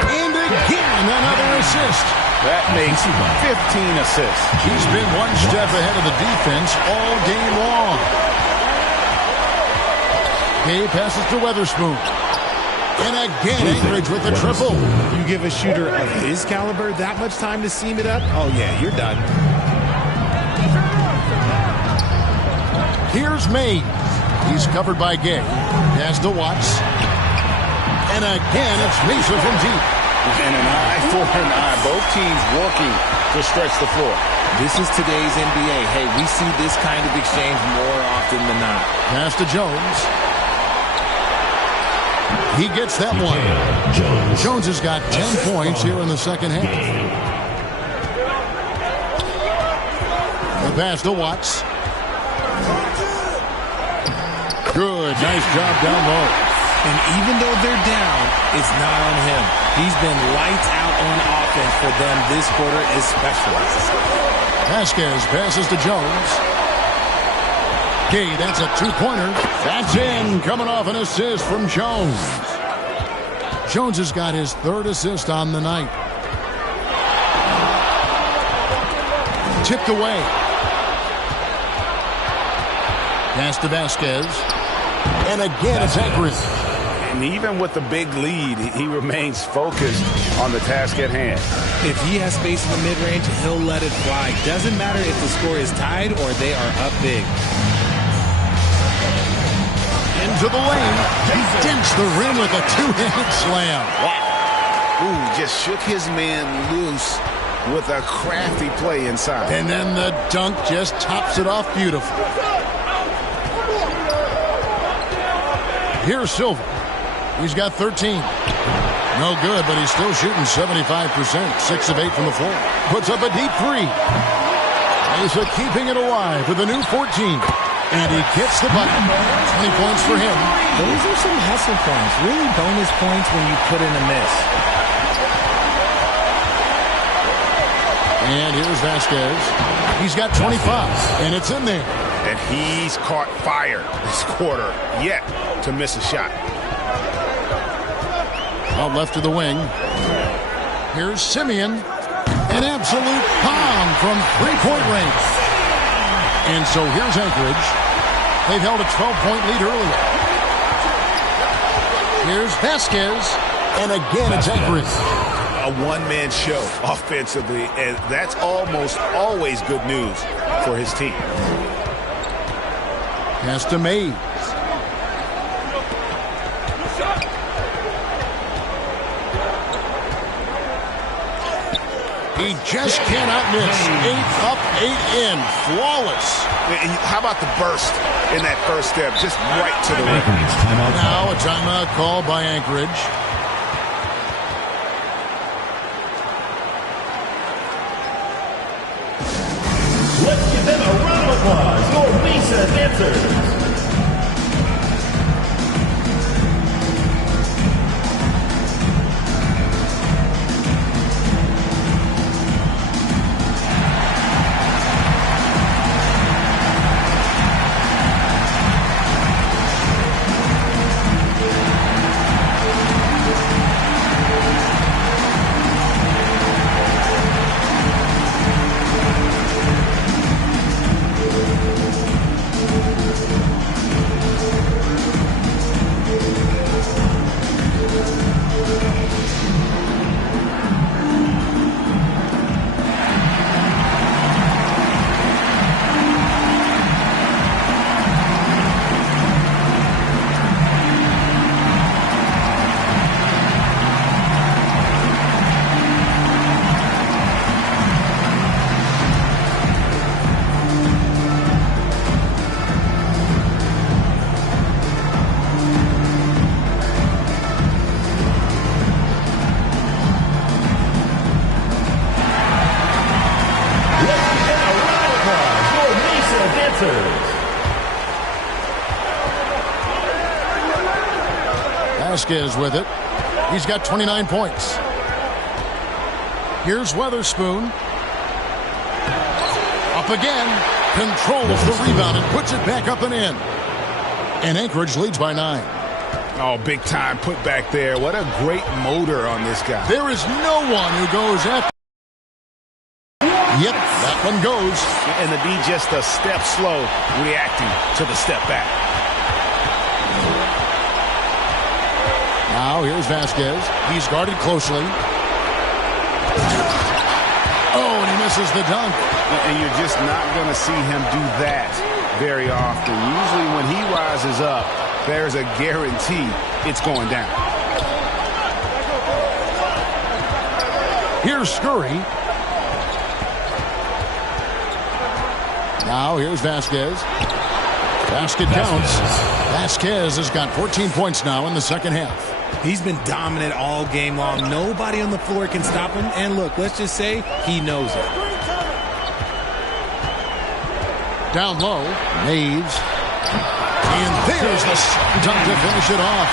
And again, another assist. That makes 15 assists. He's been one step ahead of the defense all game long. Gay passes to Weatherspoon. And again, Anchorage with the triple. You give a shooter of his caliber that much time to seam it up? Oh, yeah, you're done. Here's Mays. He's covered by Gay. Pass to Watts. And again, it's Mesa from deep. And an eye for an eye. Both teams working to stretch the floor. This is today's NBA. Hey, we see this kind of exchange more often than not. Pass to Jones. He gets that one. Jones has got 10 points here in the second half. The pass to Watts. Good. Nice job down low. And even though they're down, it's not on him. He's been lights out on offense for them this quarter especially. Vasquez passes to Jones. Okay, that's a two-pointer. That's in. Coming off an assist from Jones. Jones has got his third assist on the night. Tipped away. Pass to Vasquez. And again, it's Anchorage. And even with the big lead, he remains focused on the task at hand. If he has space in the mid-range, he'll let it fly. Doesn't matter if the score is tied or they are up big. Into the lane. He dents the rim with a two-handed slam. Wow. Ooh, just shook his man loose with a crafty play inside. And then the dunk just tops it off beautifully. Here's Silva. He's got 13. No good, but he's still shooting 75%. 6 of 8 from the floor. Puts up a deep three. Asa keeping it alive with a new 14. And he gets the bucket. 20 points for him. Those are some hustle points. Really bonus points when you put in a miss. And here's Vasquez. He's got 25, and it's in there. And he's caught fire this quarter yet to miss a shot. Out left of the wing. Here's Simeon. An absolute bomb from three-point range. And so here's Anchorage. They've held a 12-point lead earlier. Here's Vasquez. And again, it's Anchorage. A one-man show offensively, and that's almost always good news for his team. Pass to Mays. He just cannot miss. 8 up, 8 in. Flawless. And how about the burst in that first step? Just right to the rim. Now a timeout called by Anchorage. Let's give them a round of applause for Mesa Dancers. Vasquez with it. He's got 29 points. Here's Weatherspoon. Up again. Controls the rebound and puts it back up and in. And Anchorage leads by 9. Oh, big time put back there. What a great motor on this guy. There is no one who goes after. Yep, that one goes. And the D just a step slow, reacting to the step back. Now here's Vasquez. He's guarded closely. Oh, and he misses the dunk. And you're just not going to see him do that very often. Usually when he rises up, there's a guarantee it's going down. Here's Scurry. Now here's Vasquez. Basket counts. Vasquez has got 14 points now in the second half. He's been dominant all game long. Nobody on the floor can stop him. And look, let's just say he knows it. Down low, Mays. And there's the dunk to finish it off.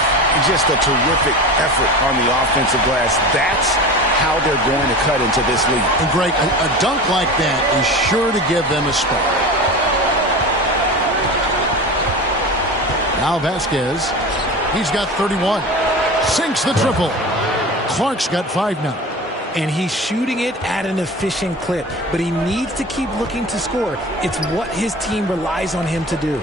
Just a terrific effort on the offensive glass. That's how they're going to cut into this lead. And Greg, a dunk like that is sure to give them a spark. Now Vasquez. He's got 31. Sinks the triple. Clark's got 5 now. And he's shooting it at an efficient clip. But he needs to keep looking to score. It's what his team relies on him to do.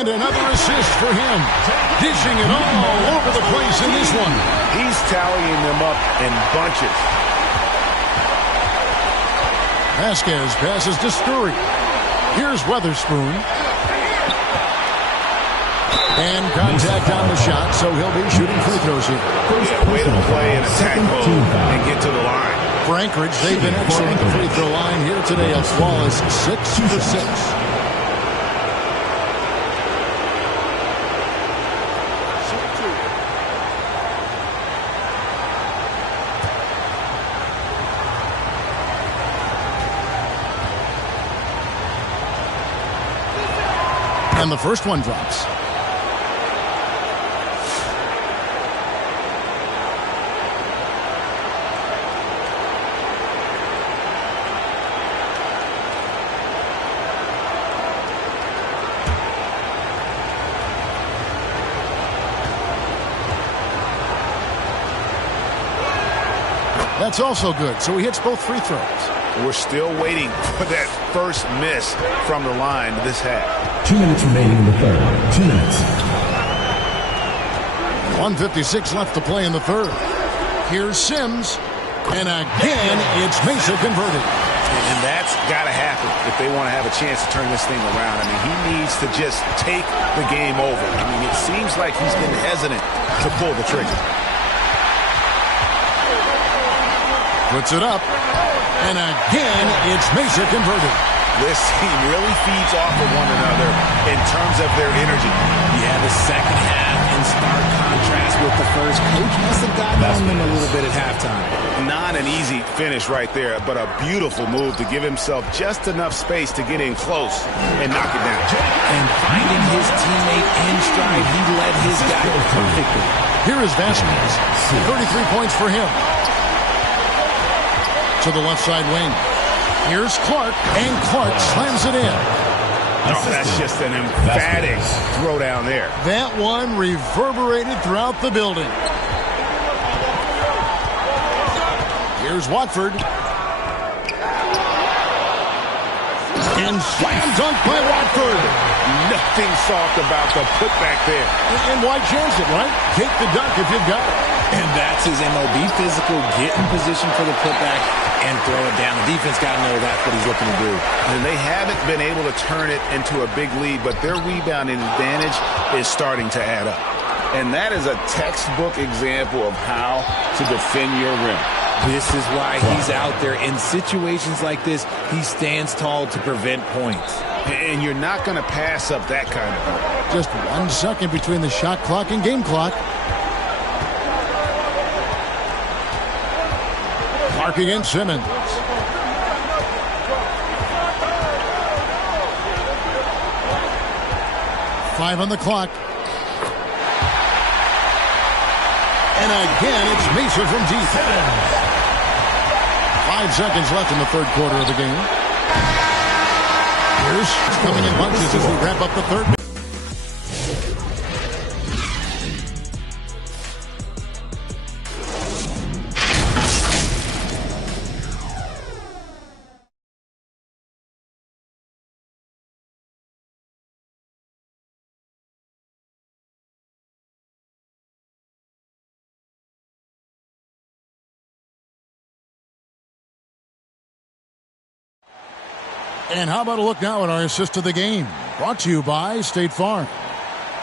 And another assist for him. Dishing it all over the place in this one. He's tallying them up in bunches. Vasquez passes to Sturry. Here's Weatherspoon. And contact on the shot, so he'll be shooting free throws here. Way to play and attack mode and get to the line. For Anchorage, they've been excellent at the free throw line here today. A flawless 6 for 6. And the first one drops. That's also good, so he hits both free throws. We're still waiting for that first miss from the line to this half. 2 minutes remaining in the third. 2 minutes. 1:56 left to play in the third. Here's Sims. And again, it's Mesa converted. And that's got to happen if they want to have a chance to turn this thing around. I mean, he needs to just take the game over. I mean, it seems like he's been hesitant to pull the trigger. Puts it up. And again, it's Mesa converted. This team really feeds off of one another in terms of their energy. Yeah, the second half in stark contrast with the first. Coach must have gotten on them a little bit at halftime. Not an easy finish right there, but a beautiful move to give himself just enough space to get in close and knock it down. And finding his teammate in stride, he led his guy perfectly. Here is Vasquez. 33 points for him. To the left side wing. Here's Clark, and Clark slams it in. Oh, that's just an emphatic throw down there. That one reverberated throughout the building. Here's Watford. And slam dunk by Watford. Nothing soft about the putback there. And why chance it, right? Take the dunk if you've got it. And that's his MO. Be physical, get in position for the putback, and throw it down. The defense got to know that's what he's looking to do. And they haven't been able to turn it into a big lead, but their rebounding advantage is starting to add up. And that is a textbook example of how to defend your rim. This is why he's out there. In situations like this, he stands tall to prevent points. And you're not going to pass up that kind of ball. Just 1 second between the shot clock and game clock. Clark against Simmons. Five on the clock. And again, it's Mesa from deep. 5 seconds left in the third quarter of the game. Here's coming in bunches as we wrap up the third. And how about a look now at our assist of the game? Brought to you by State Farm.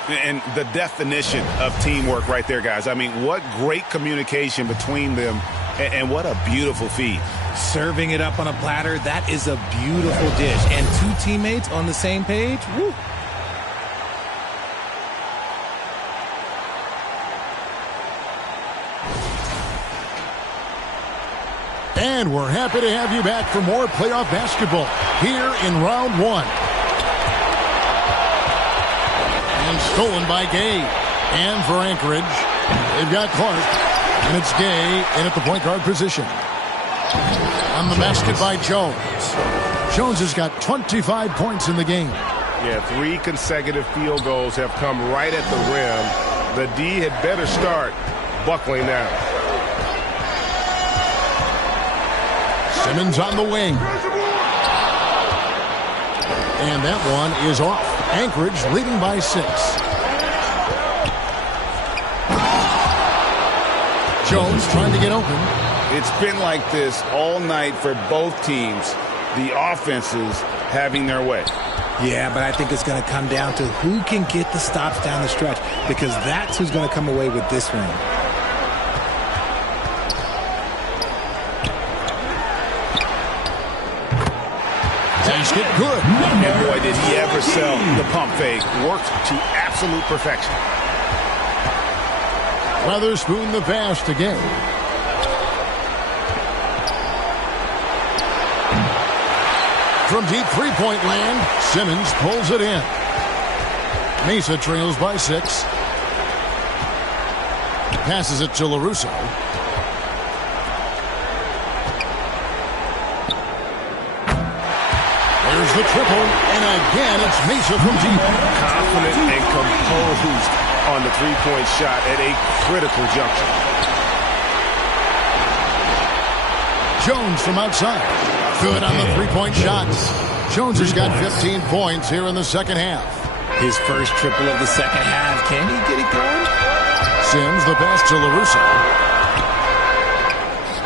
And the definition of teamwork right there, guys. I mean, what great communication between them, and what a beautiful feed. Serving it up on a platter, that is a beautiful dish. And 2 teammates on the same page, woo. And we're happy to have you back for more playoff basketball here in round 1. And stolen by Gay. And for Anchorage, they've got Clark. And it's Gay in at the point guard position. On the basket by Jones. Jones has got 25 points in the game. Yeah, 3 consecutive field goals have come right at the rim. The D had better start buckling down. Simmons on the wing. And that one is off. Anchorage leading by 6. Jones trying to get open. It's been like this all night for both teams. The offenses having their way. Yeah, but I think it's going to come down to who can get the stops down the stretch, because that's who's going to come away with this one. Basket good. And boy, did he ever sell the pump fake. Worked to absolute perfection. Weatherspoon the pass to Gay. From deep three-point land, Simmons pulls it in. Mesa trails by 6. Passes it to LaRusso. There's the triple, and again it's Mesa from deep. Confident and composed on the three-point shot at a critical juncture. Jones from outside. Good on the three-point shot. Jones has got 15 points here in the second half. His first triple of the second half. Can he get it going? Sims the pass to LaRusso.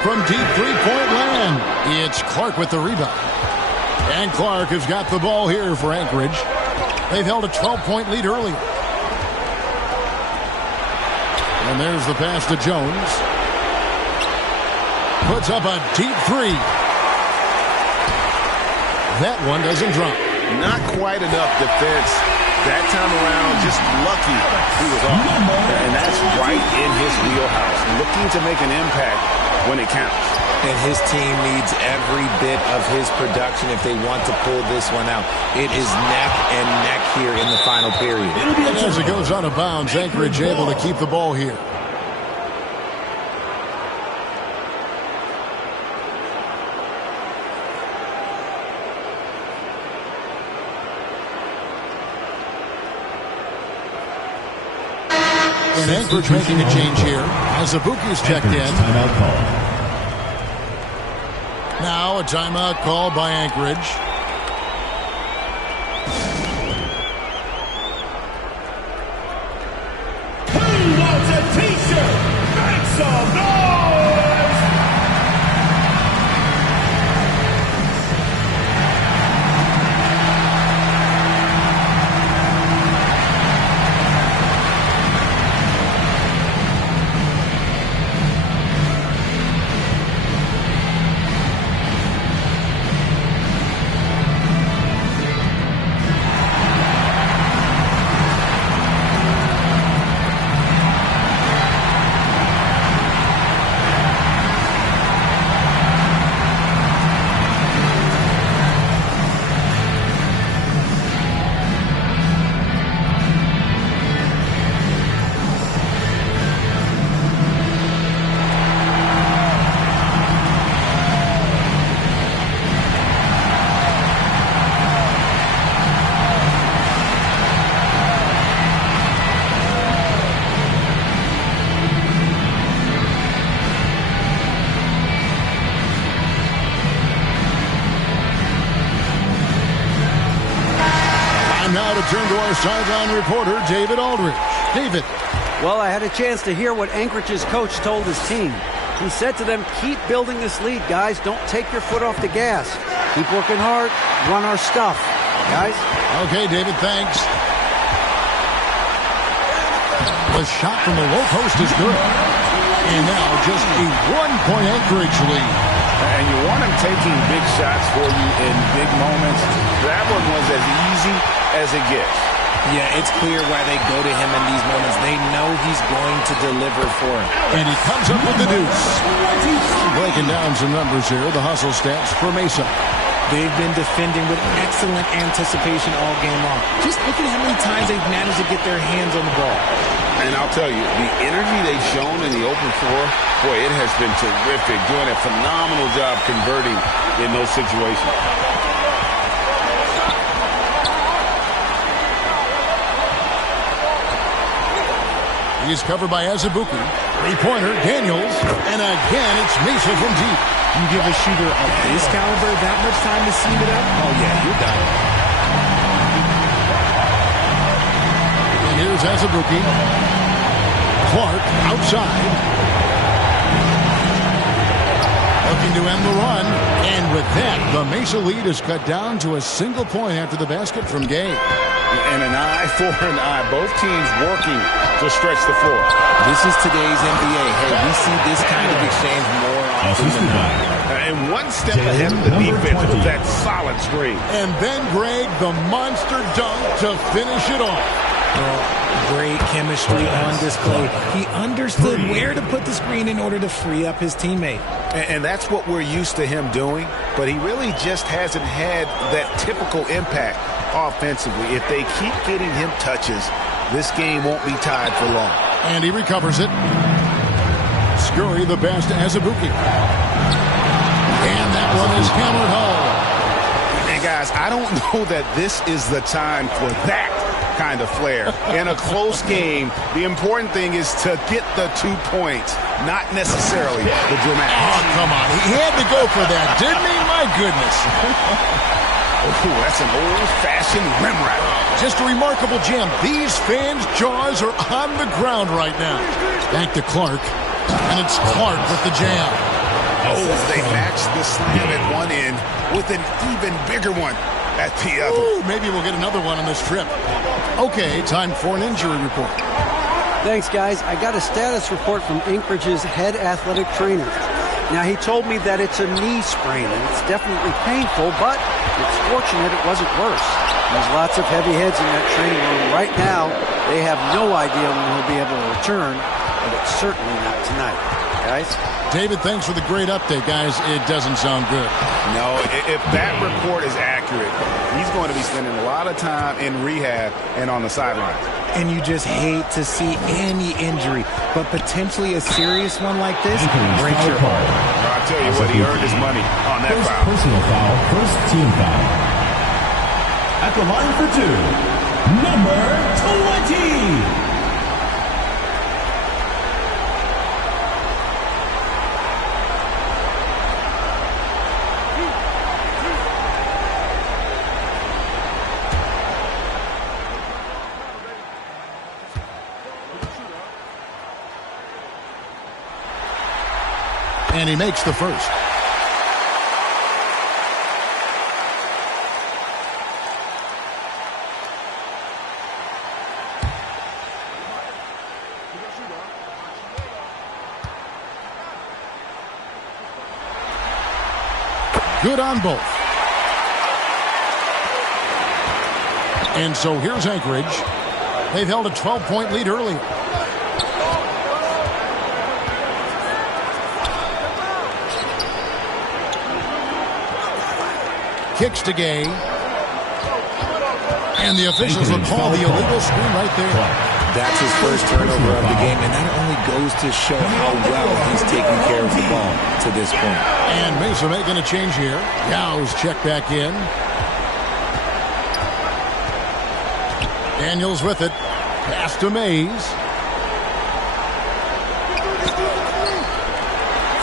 From deep three-point land, it's Clark with the rebound. And Clark has got the ball here for Anchorage. They've held a 12-point lead earlier. And there's the pass to Jones. Puts up a deep three. That one doesn't drop. Not quite enough defense. That time around, just lucky he was off. And that's right in his wheelhouse. Looking to make an impact when it counts. And his team needs every bit of his production if they want to pull this one out. It is neck and neck here in the final period. And as it goes out of bounds, Anchorage able to keep the ball here. And Anchorage making a change here. As Azubuike's checked in. Timeout call. Now a timeout called by Anchorage. Who wants a t-shirt? Make some noise! Now to turn to our sideline reporter, David Aldridge. David. Well, I had a chance to hear what Anchorage's coach told his team. He said to them, keep building this lead, guys. Don't take your foot off the gas. Keep working hard. Run our stuff. Guys? Okay, David, thanks. The shot from the low post is good. And now just a one-point Anchorage lead. And you want him taking big shots for you in big moments. That one was as easy as it gets. Yeah, it's clear why they go to him in these moments. They know he's going to deliver for him. And he comes up with the deuce. Breaking down some numbers here, the hustle stats for Mesa. They've been defending with excellent anticipation all game long. Just look at how many times they've managed to get their hands on the ball. And I'll tell you, the energy they've shown in the open floor, boy, it has been terrific. Doing a phenomenal job converting in those situations. He's covered by Azubuike. Three-pointer, Daniels. And again, it's Mesa from deep. You give a shooter of this caliber that much time to seam it up? Oh, yeah, you're done. Here's Azubuike. Clark outside. Looking to end the run. And with that, the Mesa lead is cut down to a single point after the basket from Gay. And an eye for an eye. Both teams working to stretch the floor. This is today's NBA. Hey, we see this kind of exchange more often than not. And one step ahead of the defense with that solid screen. And then, Greg, the monster dunk to finish it off. Great chemistry on display. He understood where to put the screen in order to free up his teammate. And that's what we're used to him doing, but he really just hasn't had that typical impact offensively. If they keep getting him touches, this game won't be tied for long. And he recovers it. Scurry the pass to Azubuike. And that one is hammered home. And guys, I don't know that this is the time for that kind of flair. In a close game, the important thing is to get the 2 points, not necessarily the dramatic. Oh, come on. He had to go for that, didn't he? My goodness. Oh, that's an old-fashioned rim wrap. Just a remarkable gem. These fans' jaws are on the ground right now. Back to Clark. And it's Clark with the jam. Oh, they matched the slam at one end with an even bigger one at the other. Ooh, maybe we'll get another one on this trip. Okay, time for an injury report. Thanks, guys. I got a status report from Anchorage's head athletic trainer. Now, he told me that it's a knee sprain, and it's definitely painful, but it's fortunate it wasn't worse. There's lots of heavy heads in that training room right now. They have no idea when he'll be able to return, but it's certainly not tonight. Guys? David, thanks for the great update, guys. It doesn't sound good. No, if that report is accurate, he's going to be spending a lot of time in rehab and on the sidelines. And you just hate to see any injury, but potentially a serious one like this breaks your heart. I'll tell you what, he earned his money on that foul. Personal foul, first team foul. At the line for two, number 20. And he makes the first. Good on both. And so here's Anchorage. They've held a 12-point lead earlier. Kicks to Gay. And the officials will call the illegal screen right there. That's his first turnover of the game, and that only goes to show how well he's taking care of the ball to this point. And Mesa making a change here. Yow's checked back in. Daniels with it. Pass to Mays.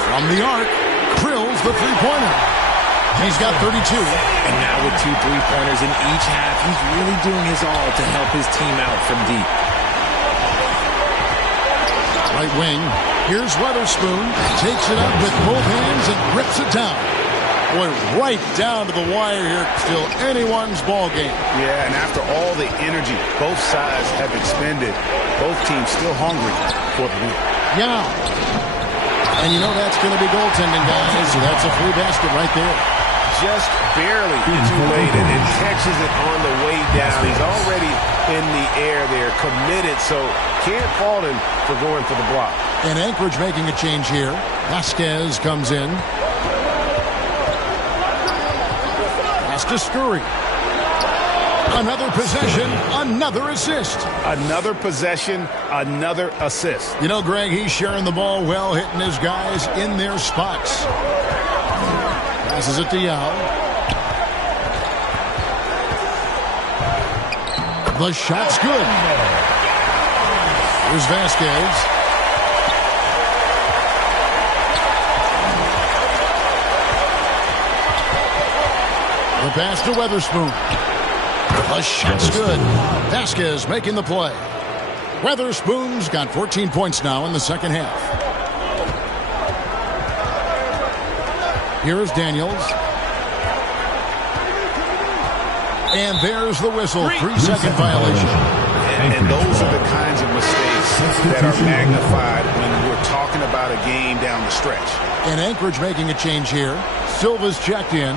From the arc. Drills the three-pointer. He's got 32. And now with 2 3-pointers in each half, he's really doing his all to help his team out from deep. Right wing. Here's Weatherspoon. Takes it up with both hands and rips it down. Boy, right down to the wire here. Still anyone's ball game. Yeah, and after all the energy both sides have expended, both teams still hungry for the win. Yeah. And you know that's going to be goaltending, guys. So that's a free basket right there. Just barely too late and catches it on the way down. He's already in the air there, committed, so can't fault him for going for the block. And Anchorage making a change here. Vasquez comes in. Pass to Scurry. Another possession, another assist. Another possession, another assist. You know, Greg, he's sharing the ball well, hitting his guys in their spots. Passes it to Yao. The shot's good. Here's Vasquez. The pass to Weatherspoon. The shot's good. Vasquez making the play. Weatherspoon's got 14 points now in the second half. Here's Daniels. And there's the whistle. 3-second violation. And those are the kinds of mistakes that are magnified when we're talking about a game down the stretch. And Anchorage making a change here. Silva's checked in.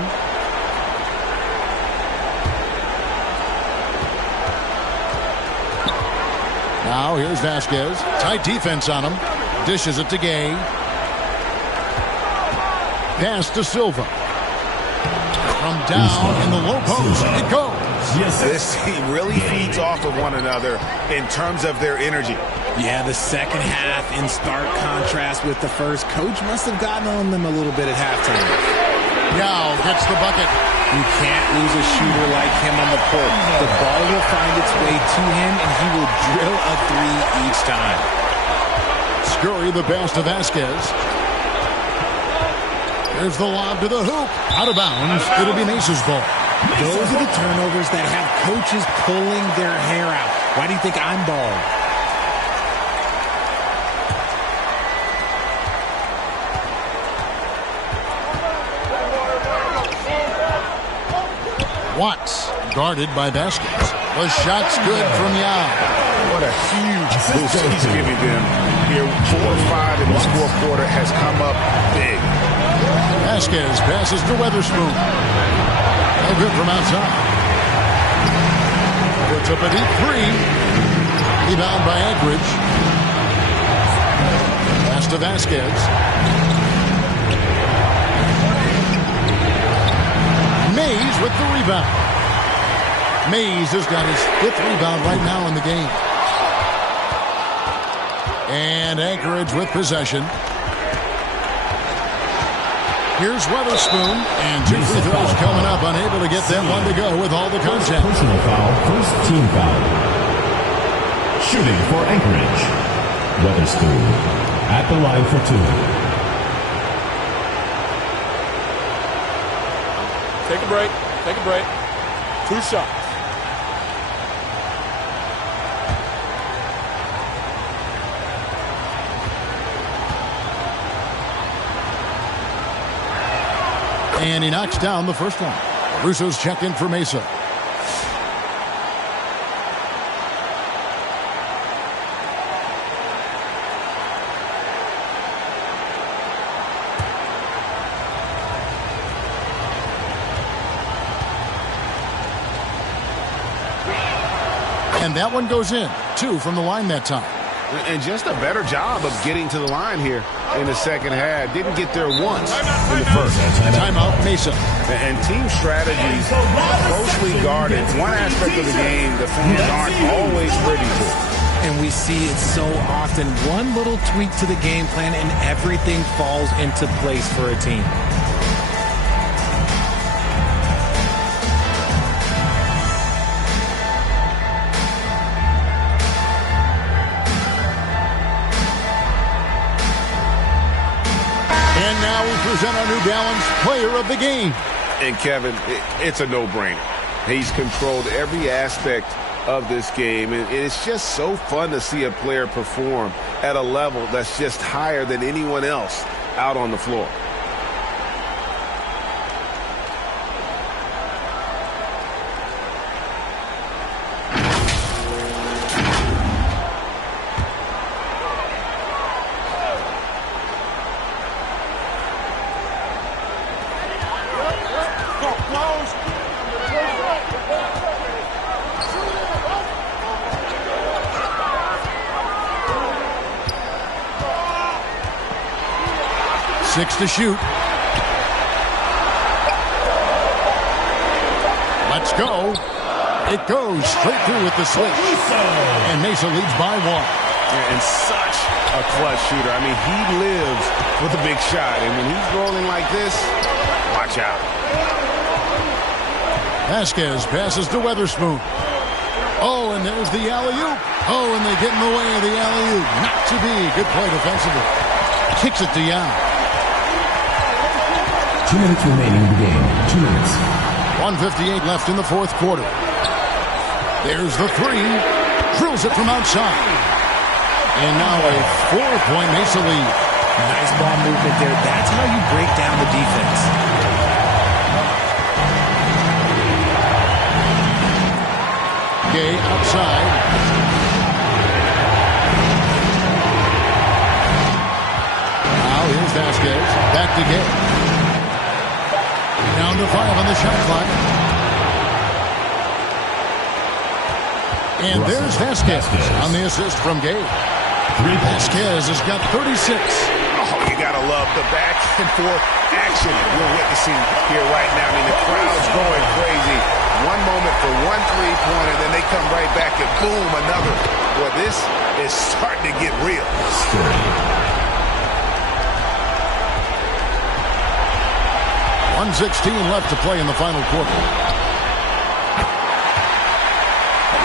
Now here's Vasquez. Tight defense on him. Dishes it to Gay. Pass to Silva. From down in the low post, it goes. This team really feeds off of one another in terms of their energy. Yeah, the second half in stark contrast with the first. Coach must have gotten on them a little bit at halftime. Yao gets the bucket. You can't lose a shooter like him on the court. The ball will find its way to him, and he will drill a three each time. Scurry the pass to Vasquez. There's the lob to the hoop. Out of bounds. It'll be Mesa's ball. Those are the turnovers that have coaches pulling their hair out. Why do you think I'm bald? Watts guarded by Vasquez. The shot's good from Yao. What a huge boost he's giving them here. 4 or 5 in this fourth quarter has come up big. Vasquez passes to Weatherspoon. No good from outside. Puts up a deep three. Rebound by Anchorage. Pass to Vasquez. Mays with the rebound. Mays has got his 5th rebound right now in the game. And Anchorage with possession. Here's Weatherspoon, and 2 free throws coming up, unable to get that one to go with all the contact. Personal foul, first team foul. Shooting for Anchorage. Weatherspoon at the line for 2. Take a break. Take a break. 2 shots. And he knocks down the first one. Russo's checked in for Mesa. And that one goes in. 2 from the line that time. And just a better job of getting to the line here in the second half. Didn't get there once in the first. Timeout, Mesa. And team strategies closely guarded. One aspect of the game, the fans aren't always privy to. And we see it so often. One little tweak to the game plan and everything falls into place for a team. And now we present our New Balance Player of the Game. And Kevin, it's a no-brainer. He's controlled every aspect of this game, and it's just so fun to see a player perform at a level that's just higher than anyone else out on the floor. Six to shoot. Let's go. It goes straight through with the switch. And Mesa leads by 1. And such a clutch shooter. I mean, he lives with a big shot. And when he's rolling like this, watch out. Vasquez passes to Weatherspoon. Oh, and there's the alley-oop. Oh, and they get in the way of the alley-oop. Not to be. Good play defensively. Kicks it to Yao. 2 minutes remaining in the game. 2 minutes. 1:58 left in the fourth quarter. There's the three. Drills it from outside. And now a 4-point Mesa lead. Nice ball movement there. That's how you break down the defense. Gay outside. Now here's Vasquez. Back to Gay. Down to 5 on the shot clock. And there's Vasquez on the assist from Gay. Vasquez has got 36. Oh, you got to love the back and forth action we're witnessing here right now. I mean, the crowd's going crazy. One moment for one three-pointer, then they come right back and boom, another. Boy, this is starting to get real. 1:16 left to play in the final quarter.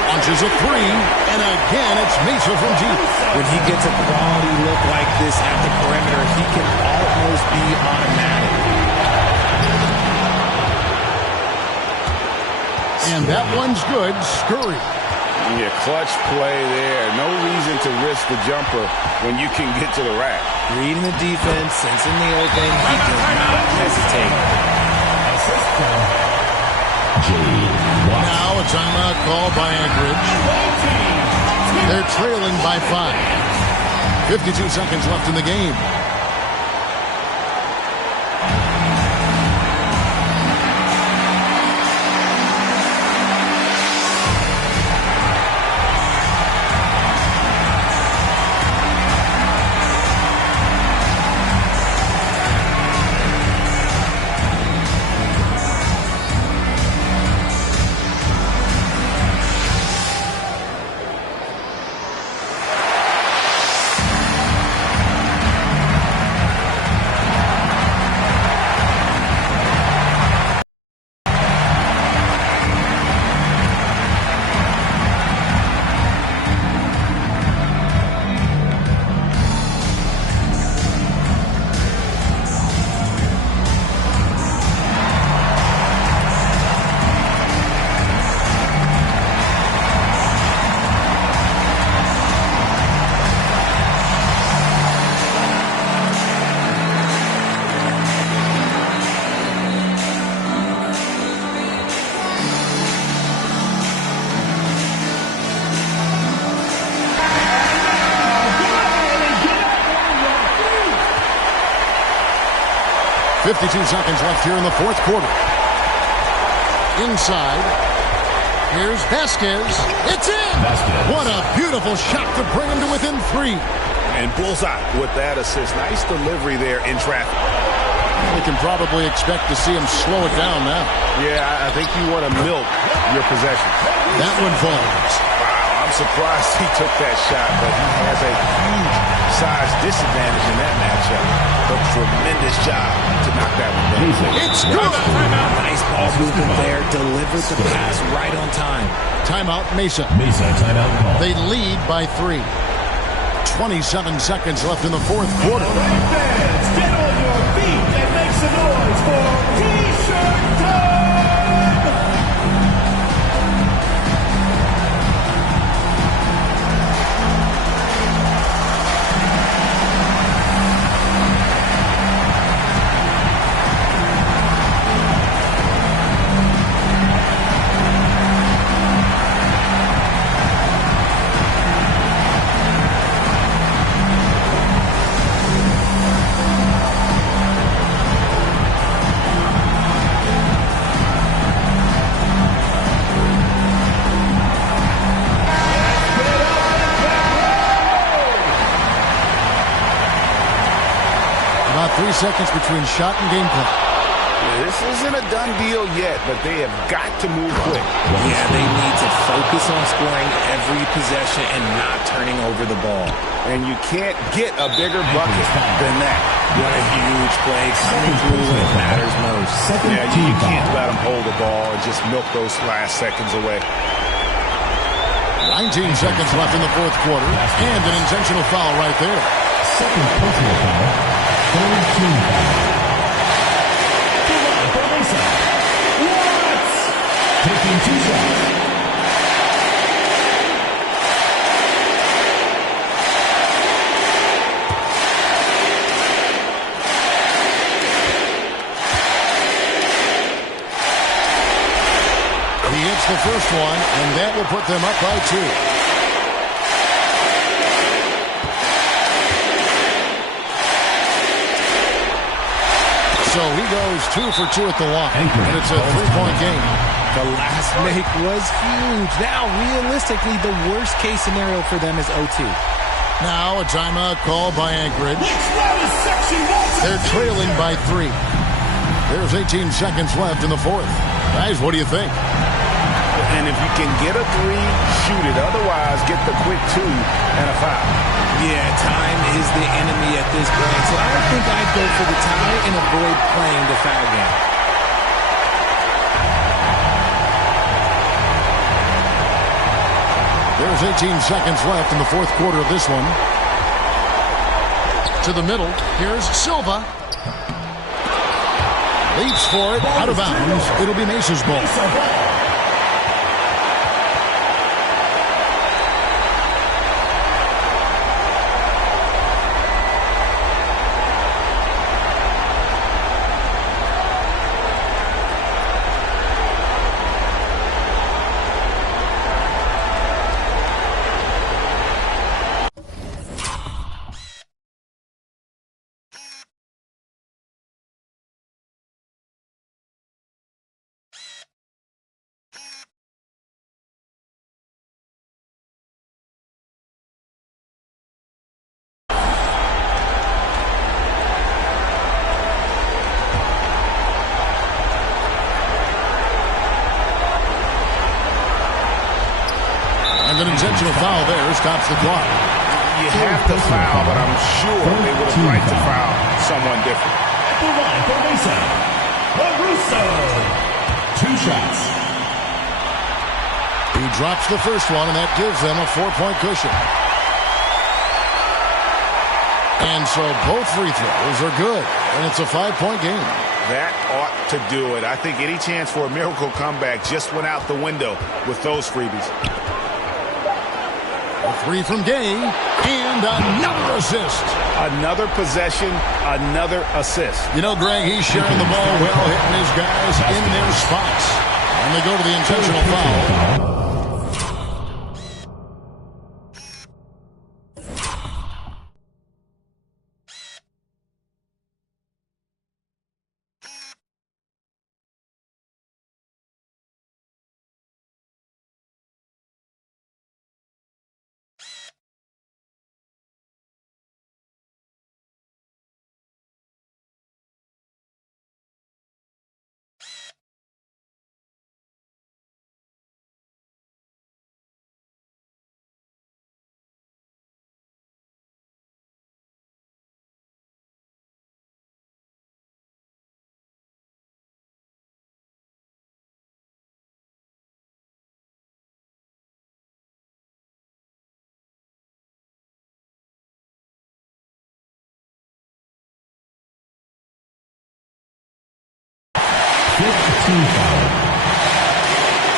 Launches a three, and again it's Mesa from deep. When he gets a quality look like this at the perimeter, he can almost be automatic. And that one's good. Scurry. Yeah, clutch play there. No reason to risk the jumper when you can get to the rack. Reading the defense, sensing the open, he does not hesitate. Now a timeout call by Anchorage. They're trailing by 5. 52 seconds left in the game. .52 seconds left here in the fourth quarter. Inside. Here's Vasquez. It's in! Vasquez. What a beautiful shot to bring him to within 3. And bullseye with that assist. Nice delivery there in traffic. We can probably expect to see him slow it down now. Yeah, I think you want to milk your possession. That one falls. Wow, I'm surprised he took that shot, but he has a huge size disadvantage in that matchup. But tremendous job to knock that one down. It's good! Nice ball movement there. Delivered the pass right on time. Timeout, Mesa. Mesa timeout call. They lead by 3. 27 seconds left in the fourth quarter. Fans, get on your feet and make some noise for T-shirt time! About 3 seconds between shot and game clock. This isn't a done deal yet, but they have got to move quick. Yeah, they need to focus on scoring every possession and not turning over the ball. And you can't get a bigger bucket than that. What a huge play coming through when it matters most. Yeah, you can't let them hold the ball and just milk those last seconds away. 19 seconds left in the fourth quarter, and an intentional foul right there. Second personal foul. Third team foul. Taking 2 shots. one, and that will put them up by 2. So he goes 2 for 2 at the line, and it's a 3-point game. The last make was huge. Now, realistically, the worst-case scenario for them is OT. Now a timeout called by Anchorage. They're trailing by 3. There's 18 seconds left in the fourth. Guys, what do you think? And if you can get a 3, shoot it. Otherwise, get the quick 2 and a foul. Yeah, time is the enemy at this point. So I think I'd go for the tie and avoid playing the foul game. There's 18 seconds left in the fourth quarter of this one. To the middle. Here's Silva. Leaps for it. Out of bounds. It'll be Mesa's ball. And an intentional foul there stops the clock. You have to foul, but I'm sure they would have liked to foul someone different. At the line for Mesa, Caruso. 2 shots. He drops the first one, and that gives them a 4-point cushion. And so both free throws are good, and it's a 5-point game. That ought to do it. I think any chance for a miracle comeback just went out the window with those freebies. A 3 from Gay, and another assist. Another possession, another assist. You know, Greg, he's sharing the ball well, hitting his guys in their spots. And they go to the intentional foul. Foul.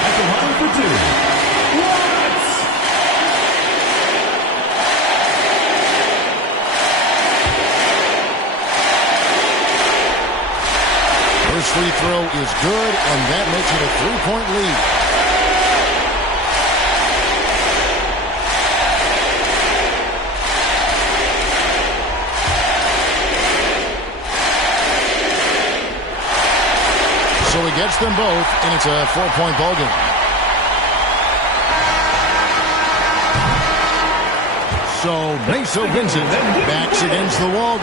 At the line for 2. Watts. First free throw is good, and that makes it a 3-point lead. So he gets them both, and it's a 4-point ball game. So Mesa wins it. Backs against the wall.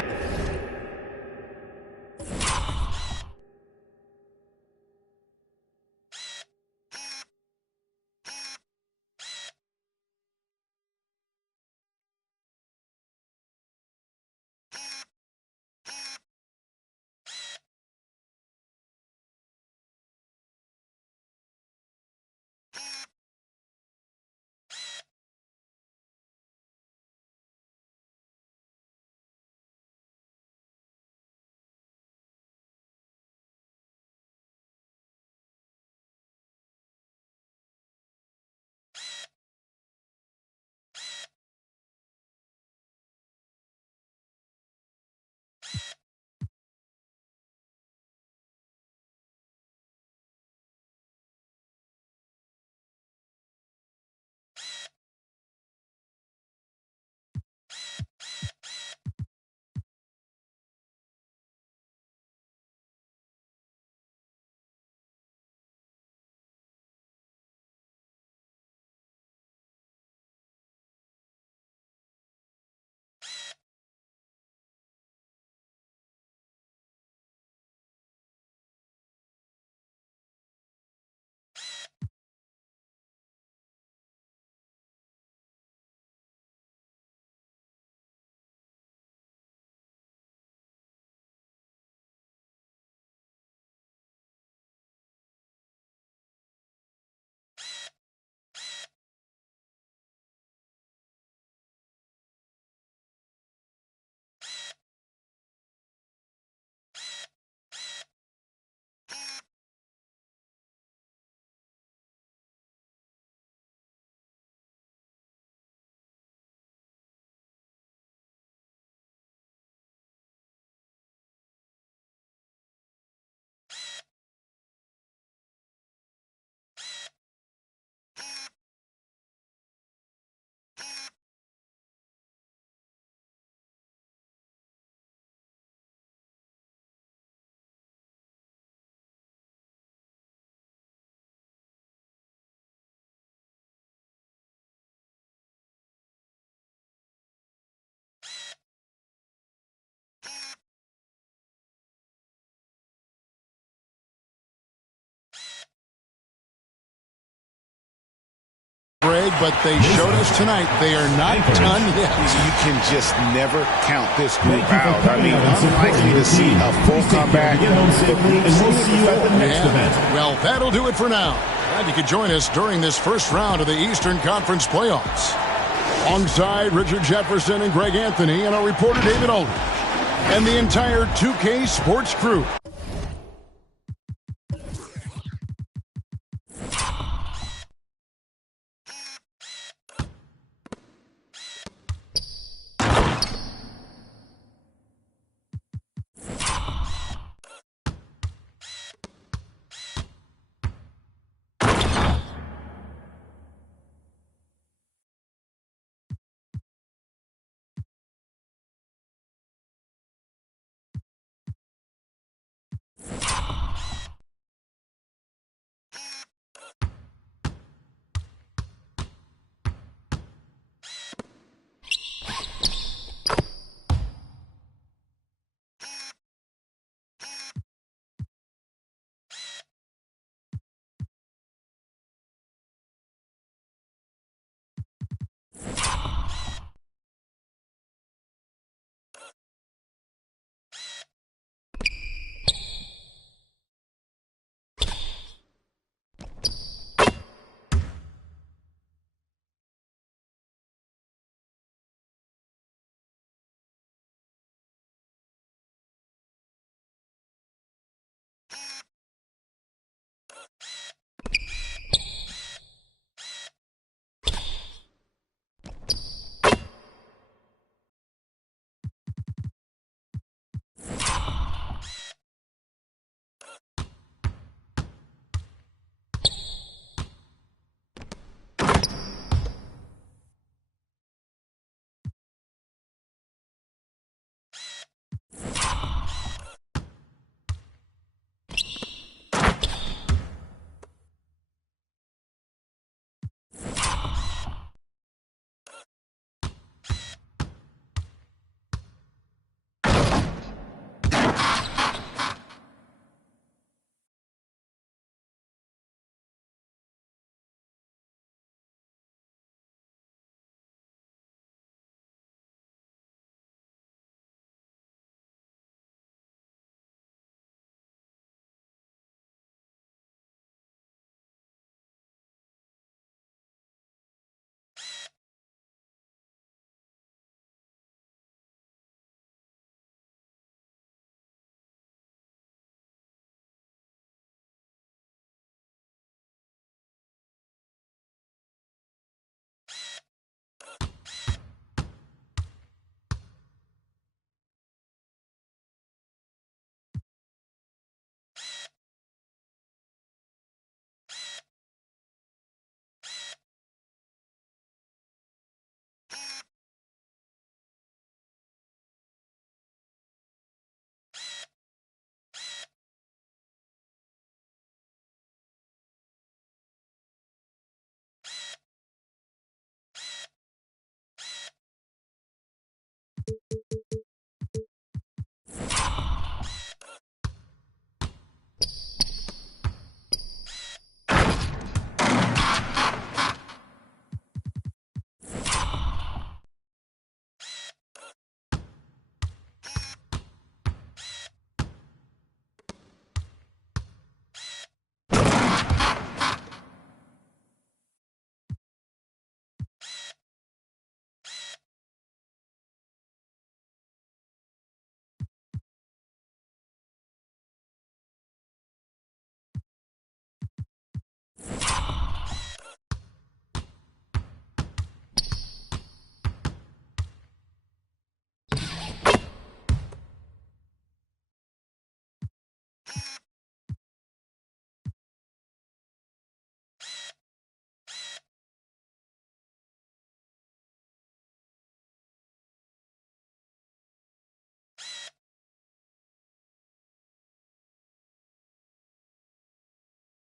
Greg, but they showed us tonight they are not done yet. You can just never count this group out. I mean, unlikely to see a full comeback. Well, that'll do it for now. Glad you could join us during this first round of the Eastern Conference playoffs. Alongside Richard Jefferson and Greg Anthony and our reporter David Aldridge and the entire 2K Sports crew.